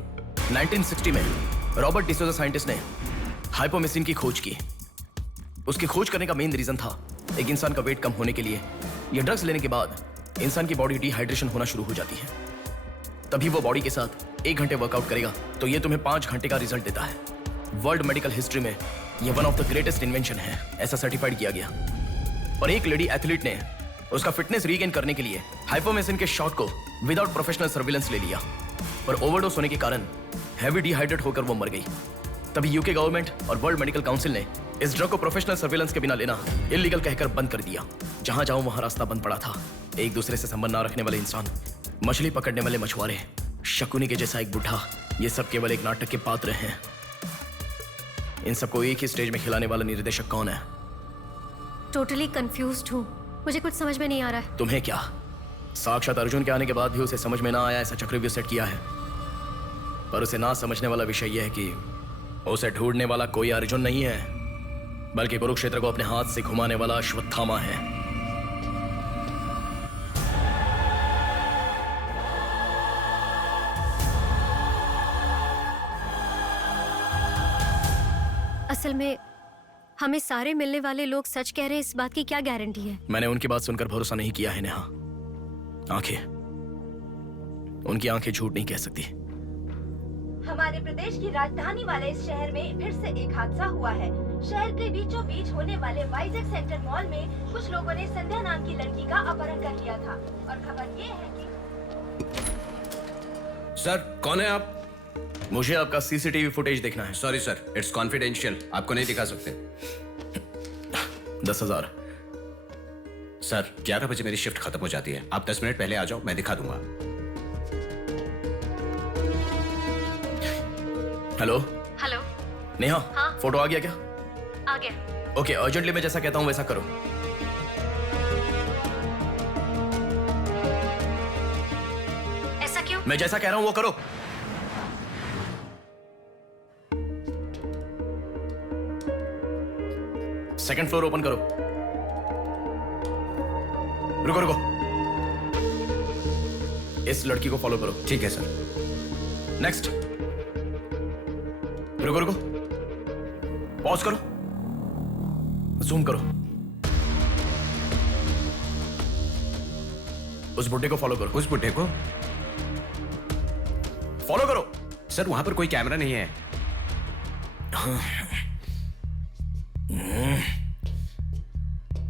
1960 में रॉबर्ट डिसोजा साइंटिस्ट ने हाइपोमेसिन की खोज की। उसकी खोज करने का मेन रीजन था एक इंसान का वेट कम होने के लिए ये ड्रग्स लेने के बाद इंसान की बॉडी डिहाइड्रेशन होना शुरू हो जाती है। तभी वो बॉडी के साथ 1 घंटे वर्कआउट करेगा तो ये तुम्हें 5 घंटे का रिजल्ट देता है। वर्ल्ड मेडिकल हिस्ट्री में ये one of the greatest invention है, ऐसा सर्टिफाइड किया गया। और एक लेडी एथलीट ने उसका फिटनेस रीगेन करने के लिए हाइपोमेसिन के शॉट को विदाउट प्रोफेशनल सर्विलेंस ले लिया, पर ओवरडोज होने के कारण हैवी डिहाइड्रेट होकर वो मर गई। तभी यूके गवर्नमेंट और वर्ल्ड मेडिकल काउंसिल ने इस ड्रग को प्रोफेशनल सर्विलेंस के बिना लेना इलीगल कहकर बंद कर दिया। जहां जाऊं वहां रास्ता बंद पड़ा था। एक दूसरे से संबंध ना रखने वाले इंसान, मछली पकड़ने वाले मछुआरे, शकुनी के जैसा एक बुढ़ा, ये सब केवल एक नाटक के पात्र हैं। इन सबको एक ही स्टेज में खिलाने वाला निर्देशक कौन है? टोटली कंफ्यूज्ड हूँ, मुझे कुछ समझ में नहीं आ रहा है। तुम्हें क्या? साक्षात अर्जुन के आने के बाद भी उसे समझ में ना आया ऐसा चक्रव्यूह सेट किया है। पर उसे ना समझने वाला विषय यह है कि उसे ढूंढने वाला कोई अर्जुन नहीं है, बल्कि कुरुक्षेत्र को अपने हाथ से घुमाने वाला अश्वत्थामा है। असल में हमें सारे मिलने वाले लोग सच कह रहे हैं, इस बात की क्या गारंटी है? मैंने उनकी बात सुनकर भरोसा नहीं किया है नेहा। आंखें, उनकी आंखें झूठ नहीं कह सकती। हमारे प्रदेश की राजधानी वाले इस शहर में फिर से एक हादसा हुआ है। शहर के बीचों बीच होने वाले वाइजैक सेंटर मॉल में कुछ लोगों ने संध्या नाम की लड़की का अपहरण कर लिया था और खबर ये है कि सर, कौन है आप? मुझे आपका सीसीटीवी फुटेज देखना है। सॉरी सर, इट्स कॉन्फिडेंशियल, आपको नहीं दिखा सकते। 10,000। सर, 11 बजे मेरी शिफ्ट खत्म हो जाती है, आप 10 मिनट पहले आ जाओ, मैं दिखा दूंगा। हेलो हेलो नेहा, हाँ? फोटो आ गया क्या? आ गया। ओके, अर्जेंटली मैं जैसा कहता हूँ वैसा करो। ऐसा क्यों? मैं जैसा कह रहा हूँ वो करो। सेकंड फ्लोर ओपन करो। रुको रुको, इस लड़की को फॉलो करो। ठीक है सर। नेक्स्ट। रुको रुको, पॉज करो, जूम करो। उस बुड्ढे को फॉलो करो। उस बुड्ढे को फॉलो करो। सर वहां पर कोई कैमरा नहीं है।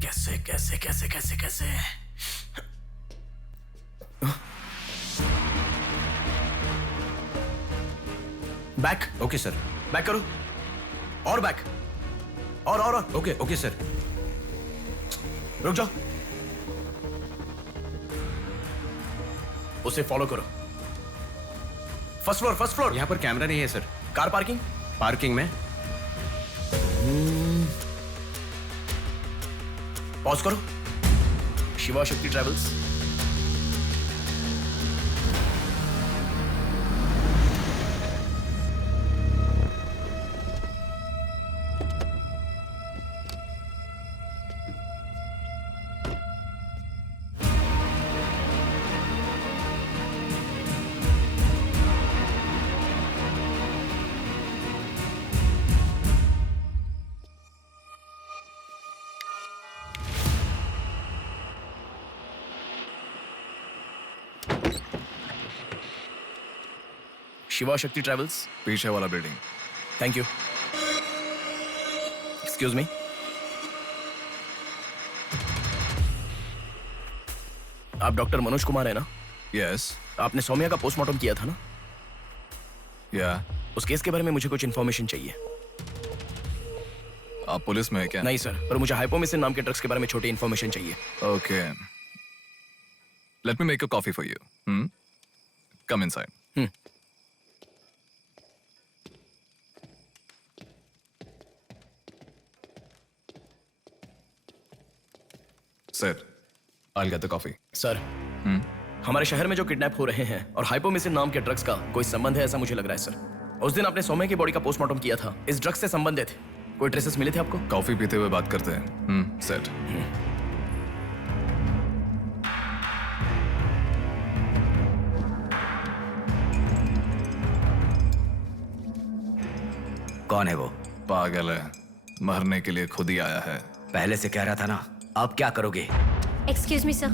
कैसे कैसे कैसे कैसे कैसे? बैक। Okay sir. बैक करो, और बैक, और ओके ओके सर। रुक जाओ, उसे फॉलो करो। First floor, first floor. यहाँ पर कैमरा नहीं है सर। कार पार्किंग, पार्किंग में। पॉज करो। शिवा शक्ति ट्रैवल्स। शिवा शक्ति ट्रैवल्स। पीछे वाला building. Thank you. Excuse me, आप डॉक्टर मनोज कुमार है ना? यस। आपने सौम्या का पोस्टमार्टम किया था ना? या। उस केस के बारे में मुझे कुछ इन्फॉर्मेशन चाहिए। आप पुलिस में है क्या? नहीं सर, पर मुझे हाइपोमिसिन नाम के ड्रग्स के बारे में छोटी इन्फॉर्मेशन चाहिए। Okay, let me make a coffee for you. Come inside. Sir, I'll get the coffee. Sir, हमारे शहर में जो किडनैप हो रहे हैं और हाइपोमिसिन नाम के ड्रग्स का कोई संबंध है ऐसा मुझे लग रहा है सर। उस दिन आपने सौम्या की बॉडी का पोस्टमार्टम किया था, इस ड्रग्स से संबंधित कोई ट्रेसेस मिले थे आपको? कॉफी पीते हुए बात करते हैं। सेट। कौन है वो? पागल है, मरने के लिए खुद ही आया है। पहले से कह रहा था ना। आप क्या करोगे? एक्सक्यूज मी सर,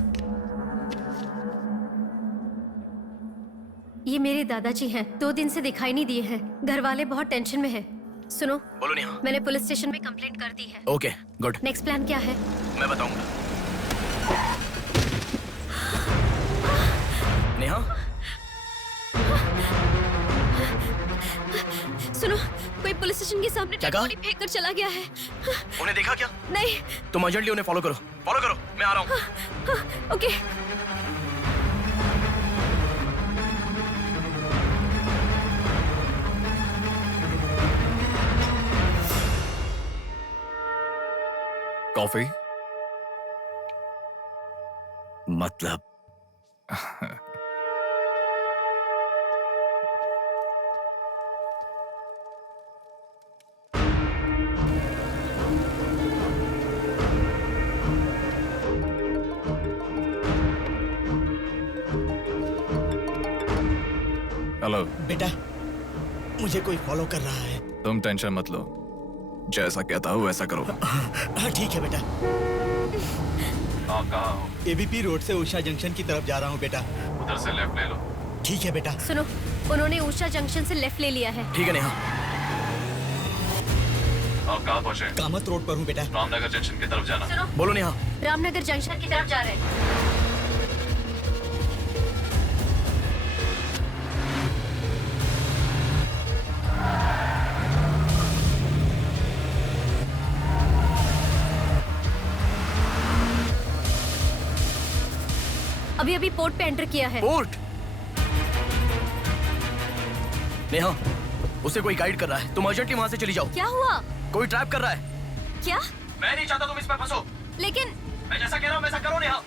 ये मेरे दादाजी हैं। 2 दिन से दिखाई नहीं दिए हैं। घर वाले बहुत टेंशन में हैं। सुनो। बोलो नेहा। मैंने पुलिस स्टेशन में कंप्लेंट कर दी है। Okay, good. नेक्स्ट प्लान क्या है? मैं बताऊंगा। नेहा, सुनो, कोई पुलिस स्टेशन के सामने क्या कहा? बॉडी फेंक कर चला गया है। उन्हें देखा क्या? नहीं। तुम अर्जेंटली उन्हें फॉलो करो। फॉलो करो, मैं आ रहा हूँ। ओके। कॉफी? मतलब हेलो बेटा, मुझे कोई फॉलो कर रहा है। तुम टेंशन मत लो, जैसा कहता हूँ वैसा करो। हाँ ठीक है बेटा। आप कहाँ हो? एबीपी रोड से उषा जंक्शन की तरफ जा रहा हूँ बेटा। उधर से लेफ्ट ले लो। ठीक है बेटा। सुनो, उन्होंने उषा जंक्शन से लेफ्ट ले लिया है। ठीक है नेहा। आप कहाँ पहुँचे? कामत रोड पर हूँ बेटा। रामनगर जंक्शन की तरफ जाना। सुनो। बोलो नेहा। रामनगर जंक्शन की तरफ जा रहे हैं। अभी अभी पोर्ट पे एंटर किया है। पोर्ट? नेहा, उसे कोई गाइड कर रहा है। तुम अर्जेंटली वहां से चली जाओ। क्या हुआ? कोई ट्रैप कर रहा है। क्या? मैं नहीं चाहता तुम इस पर फंसो। लेकिन मैं जैसा कह रहा हूं वैसा करो नेहा।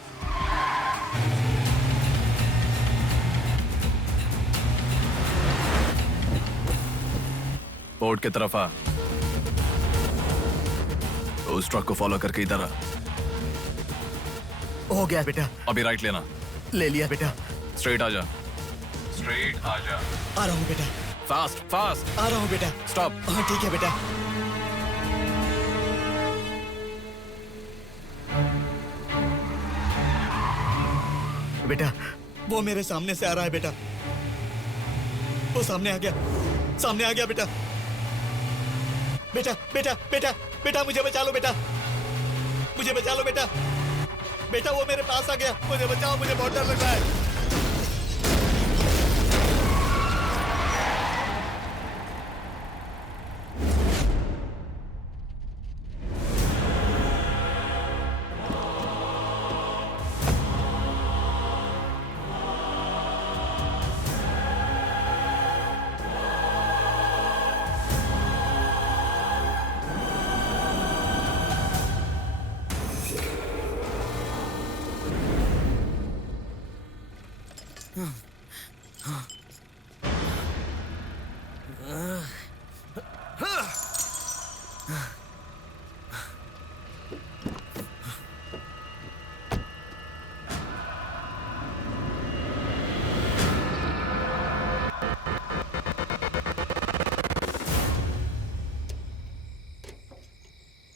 पोर्ट की तरफ आ। उस ट्रक को फॉलो करके इधर आ। हो गया बेटा। अभी राइट लेना। ले लिया बेटा। स्ट्रेट आ जा। स्ट्रेट आ जा। आ रहा हूँ बेटा। Fast fast. आ रहा हूँ बेटा। स्टॉप। हाँ ठीक है बेटा। बेटा वो मेरे सामने से आ रहा है बेटा। वो सामने आ गया। सामने आ गया बेटा। बेटा बेटा बेटा बेटा मुझे बचा लो बेटा। मुझे बचा लो बेटा। बेटा वो मेरे पास आ गया। मुझे बचाओ, मुझे बहुत डर लग रहा है।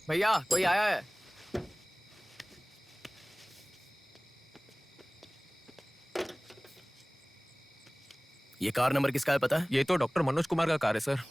भैया कोई आया है। ये कार नंबर किसका है पता है? ये तो डॉक्टर मनोज कुमार का कार है sir.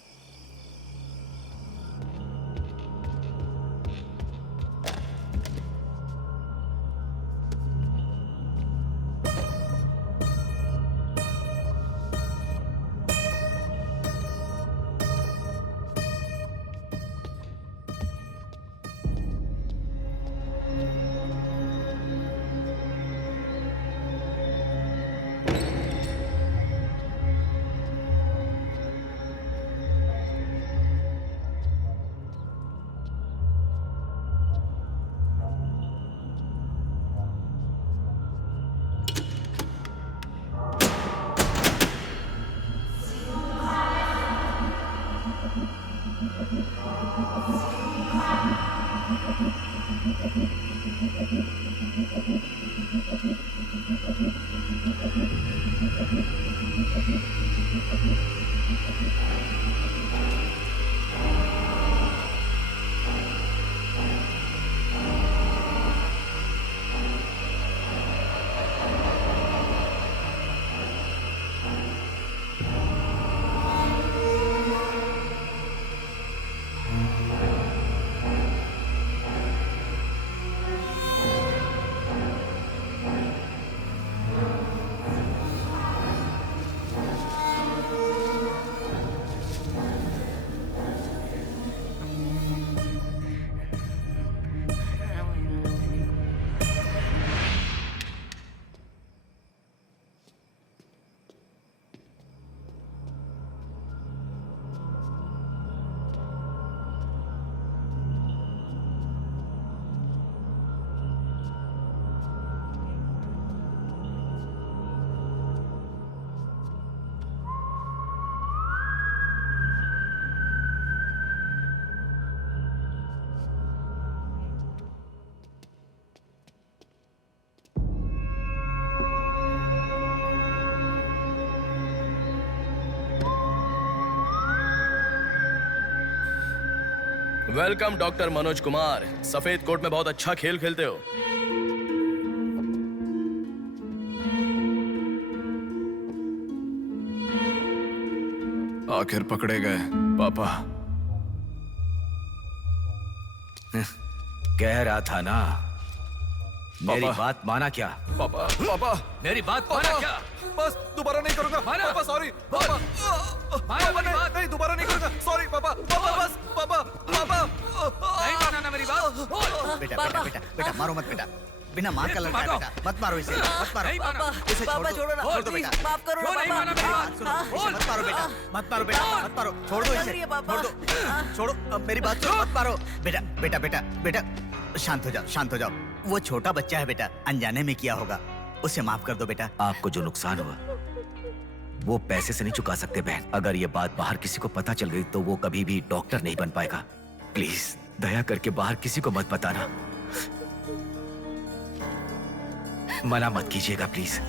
Welcome doctor Manoj Kumar. सफेद कोट में बहुत अच्छा खेल खेलते हो। आखिर पकड़े गए पापा। कह रहा था ना, मेरी बात माना क्या? पापा पापा मेरी बात माना क्या? बस दोबारा नहीं करूंगा। पापा सॉरी। पापा पापा नहीं दोबारा नहीं करूंगा। सॉरी पापा। पापा बस पापा पापा नहीं माना ना मेरी बात। बेटा बेटा बेटा बेटा मारो मत बेटा। बिना माँ का लड़का है बेटा। मत मारो इसे, मत मारो। इसे छोड़ दो। छोड़ दो बेटा। माफ करो ना पापा। इसे मत मारो बेटा। मत मारो बेटा। मत मारो। छोड़ दो इसे। छोड़ दो। छोड़ो। अब मेरी बात सुनो। मत मारो बेटा। बेटा बेटा बेटा शांत हो जाओ, शांत हो जाओ। वो छोटा बच्चा है बेटा, अनजाने में किया होगा। उसे माफ कर दो बेटा। आपको जो नुकसान हुआ वो पैसे से नहीं चुका सकते बहन। अगर ये बात बाहर किसी को पता चल गई तो वो कभी भी डॉक्टर नहीं बन पाएगा। प्लीज दया करके बाहर किसी को मत बताना। मना मत कीजिएगा प्लीज।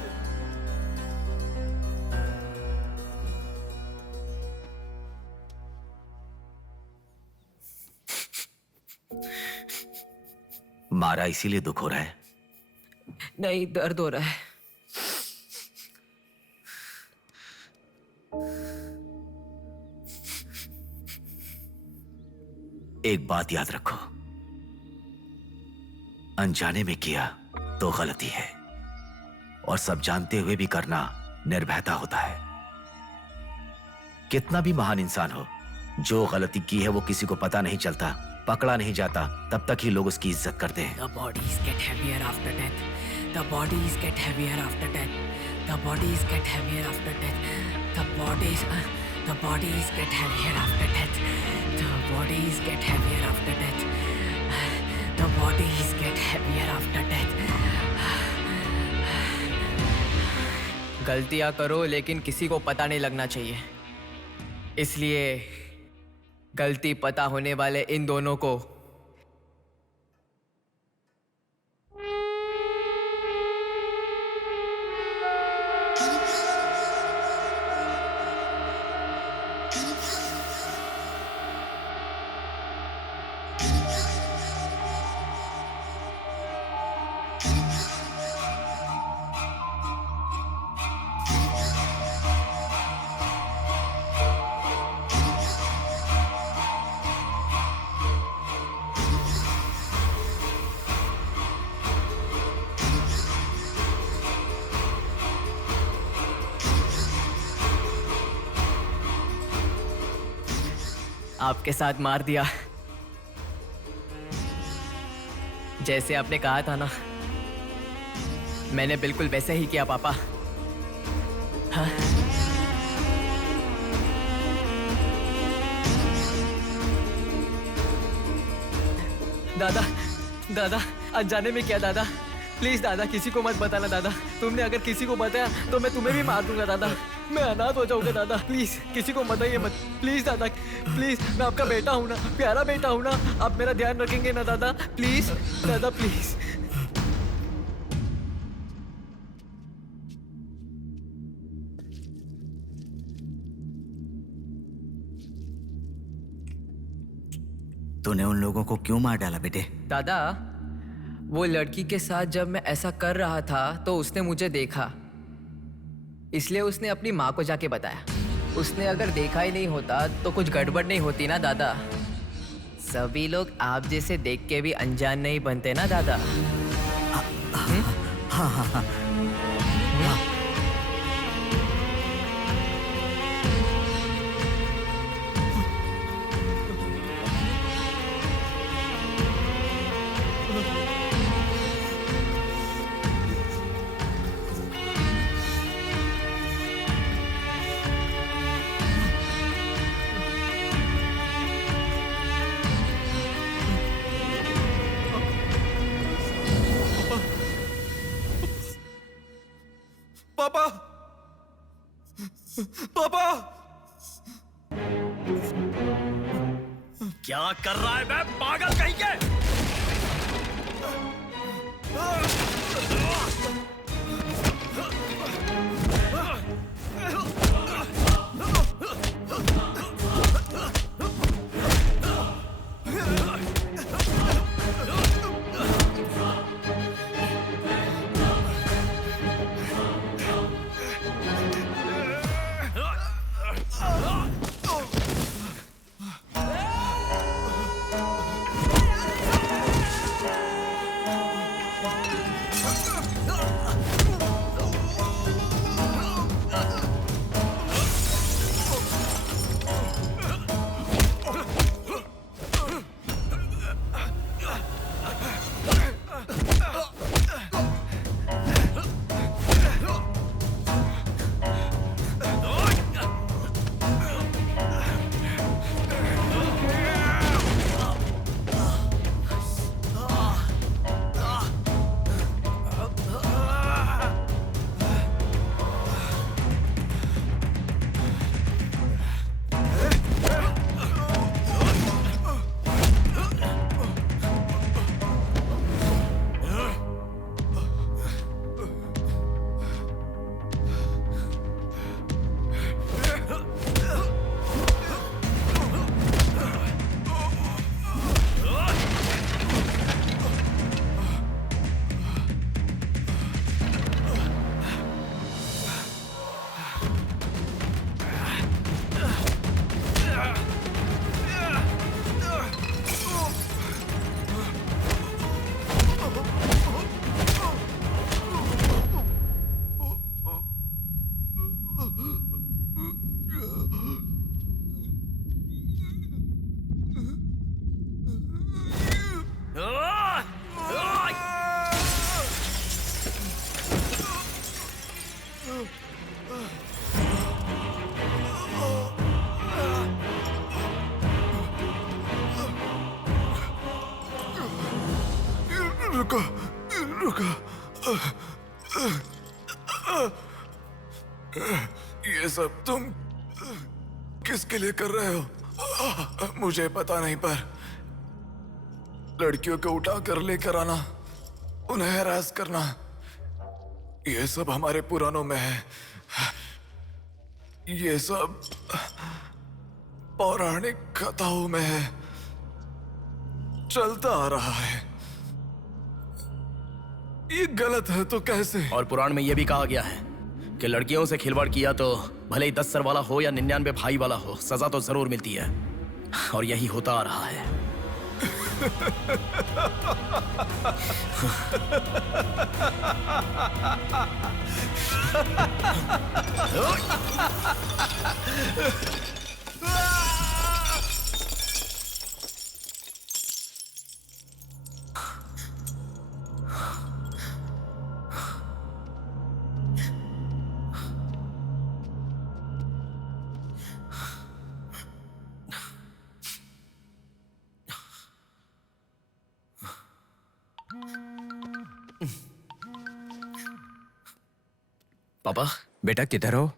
मारा इसीलिए दुख हो रहा है? नहीं, दर्द हो रहा है। एक बात याद रखो, अनजाने में किया तो गलती है, और सब जानते हुए भी करना निर्भयता होता है। कितना भी महान इंसान हो, जो गलती की है वो किसी को पता नहीं चलता, पकड़ा नहीं जाता, तब तक ही लोग उसकी इज्जत करते हैं। The bodies get heavier after death. The bodies get heavier after death. The bodies get heavier after death. The bodies get heavier after death. The bodies get heavier after death. The bodies get heavier after death. गलतियां करो लेकिन किसी को पता नहीं लगना चाहिए, इसलिए गलती पता होने वाले इन दोनों को आपके साथ मार दिया, जैसे आपने कहा था ना, मैंने बिल्कुल वैसे ही किया पापा। हाँ? दादा, दादा, अनजाने में किया दादा, प्लीज दादा किसी को मत बताना दादा। तुमने अगर किसी को बताया तो मैं तुम्हें भी मार दूंगा दादा, मैं अनाथ हो जाऊंगा दादा। प्लीज किसी को बताइए मत, प्लीज दादा, प्लीज। मैं आपका बेटा हूं ना, प्यारा बेटा हूं ना, आप मेरा ध्यान रखेंगे ना दादा? प्लीज दादा, प्लीज। तूने उन लोगों को क्यों मार डाला बेटे? दादा, वो लड़की के साथ जब मैं ऐसा कर रहा था तो उसने मुझे देखा, इसलिए उसने अपनी माँ को जाके बताया। उसने अगर देखा ही नहीं होता तो कुछ गड़बड़ नहीं होती ना दादा। सभी लोग आप जैसे देख के भी अनजान नहीं बनते ना दादा। हाँ हाँ हाँ। पापा, पापा, क्या कर रहा है मैं पागल कहीं के? रुको रुको। ये सब तुम किसके लिए कर रहे हो? मुझे पता नहीं, पर लड़कियों को उठा कर लेकर आना, उन्हें हैरास करना, ये सब हमारे पुराणों में है। ये सब पौराणिक कथाओं में है, चलता आ रहा है। ये गलत है तो कैसे? और पुराण में यह भी कहा गया है कि लड़कियों से खिलवाड़ किया तो भले ही 10 सर वाला हो या 99 भाई वाला हो, सजा तो जरूर मिलती है। और यही होता आ रहा है। पापा। बेटा किधर हो?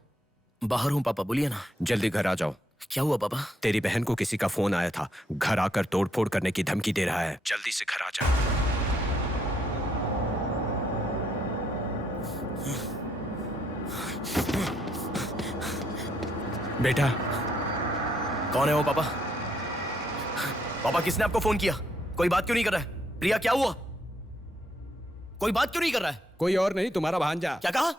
बाहर हूँ पापा, बोलिए ना। जल्दी घर आ जाओ। क्या हुआ पापा? तेरी बहन को किसी का फोन आया था, घर आकर तोड़फोड़ करने की धमकी दे रहा है। जल्दी से घर आ जा। बेटा। कौन है वो पापा? पापा किसने आपको फोन किया? कोई बात क्यों नहीं कर रहा है? प्रिया क्या हुआ? कोई बात क्यों नहीं कर रहा है? कोई और नहीं, तुम्हारा भांजा। क्या कहा?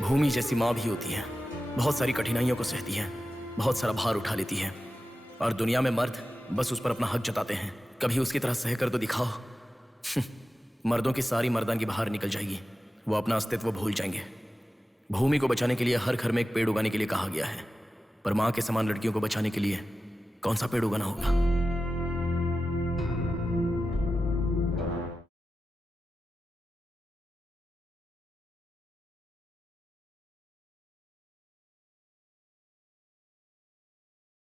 भूमि जैसी माँ भी होती है, बहुत सारी कठिनाइयों को सहती है, बहुत सारा भार उठा लेती है। और दुनिया में मर्द बस उस पर अपना हक जताते हैं। कभी उसकी तरह सह कर तो दिखाओ। मर्दों की सारी मर्दानगी बाहर निकल जाएगी, वो अपना अस्तित्व भूल जाएंगे। भूमि को बचाने के लिए हर घर में एक पेड़ उगाने के लिए कहा गया है, पर माँ के समान लड़कियों को बचाने के लिए कौन सा पेड़ उगाना होगा?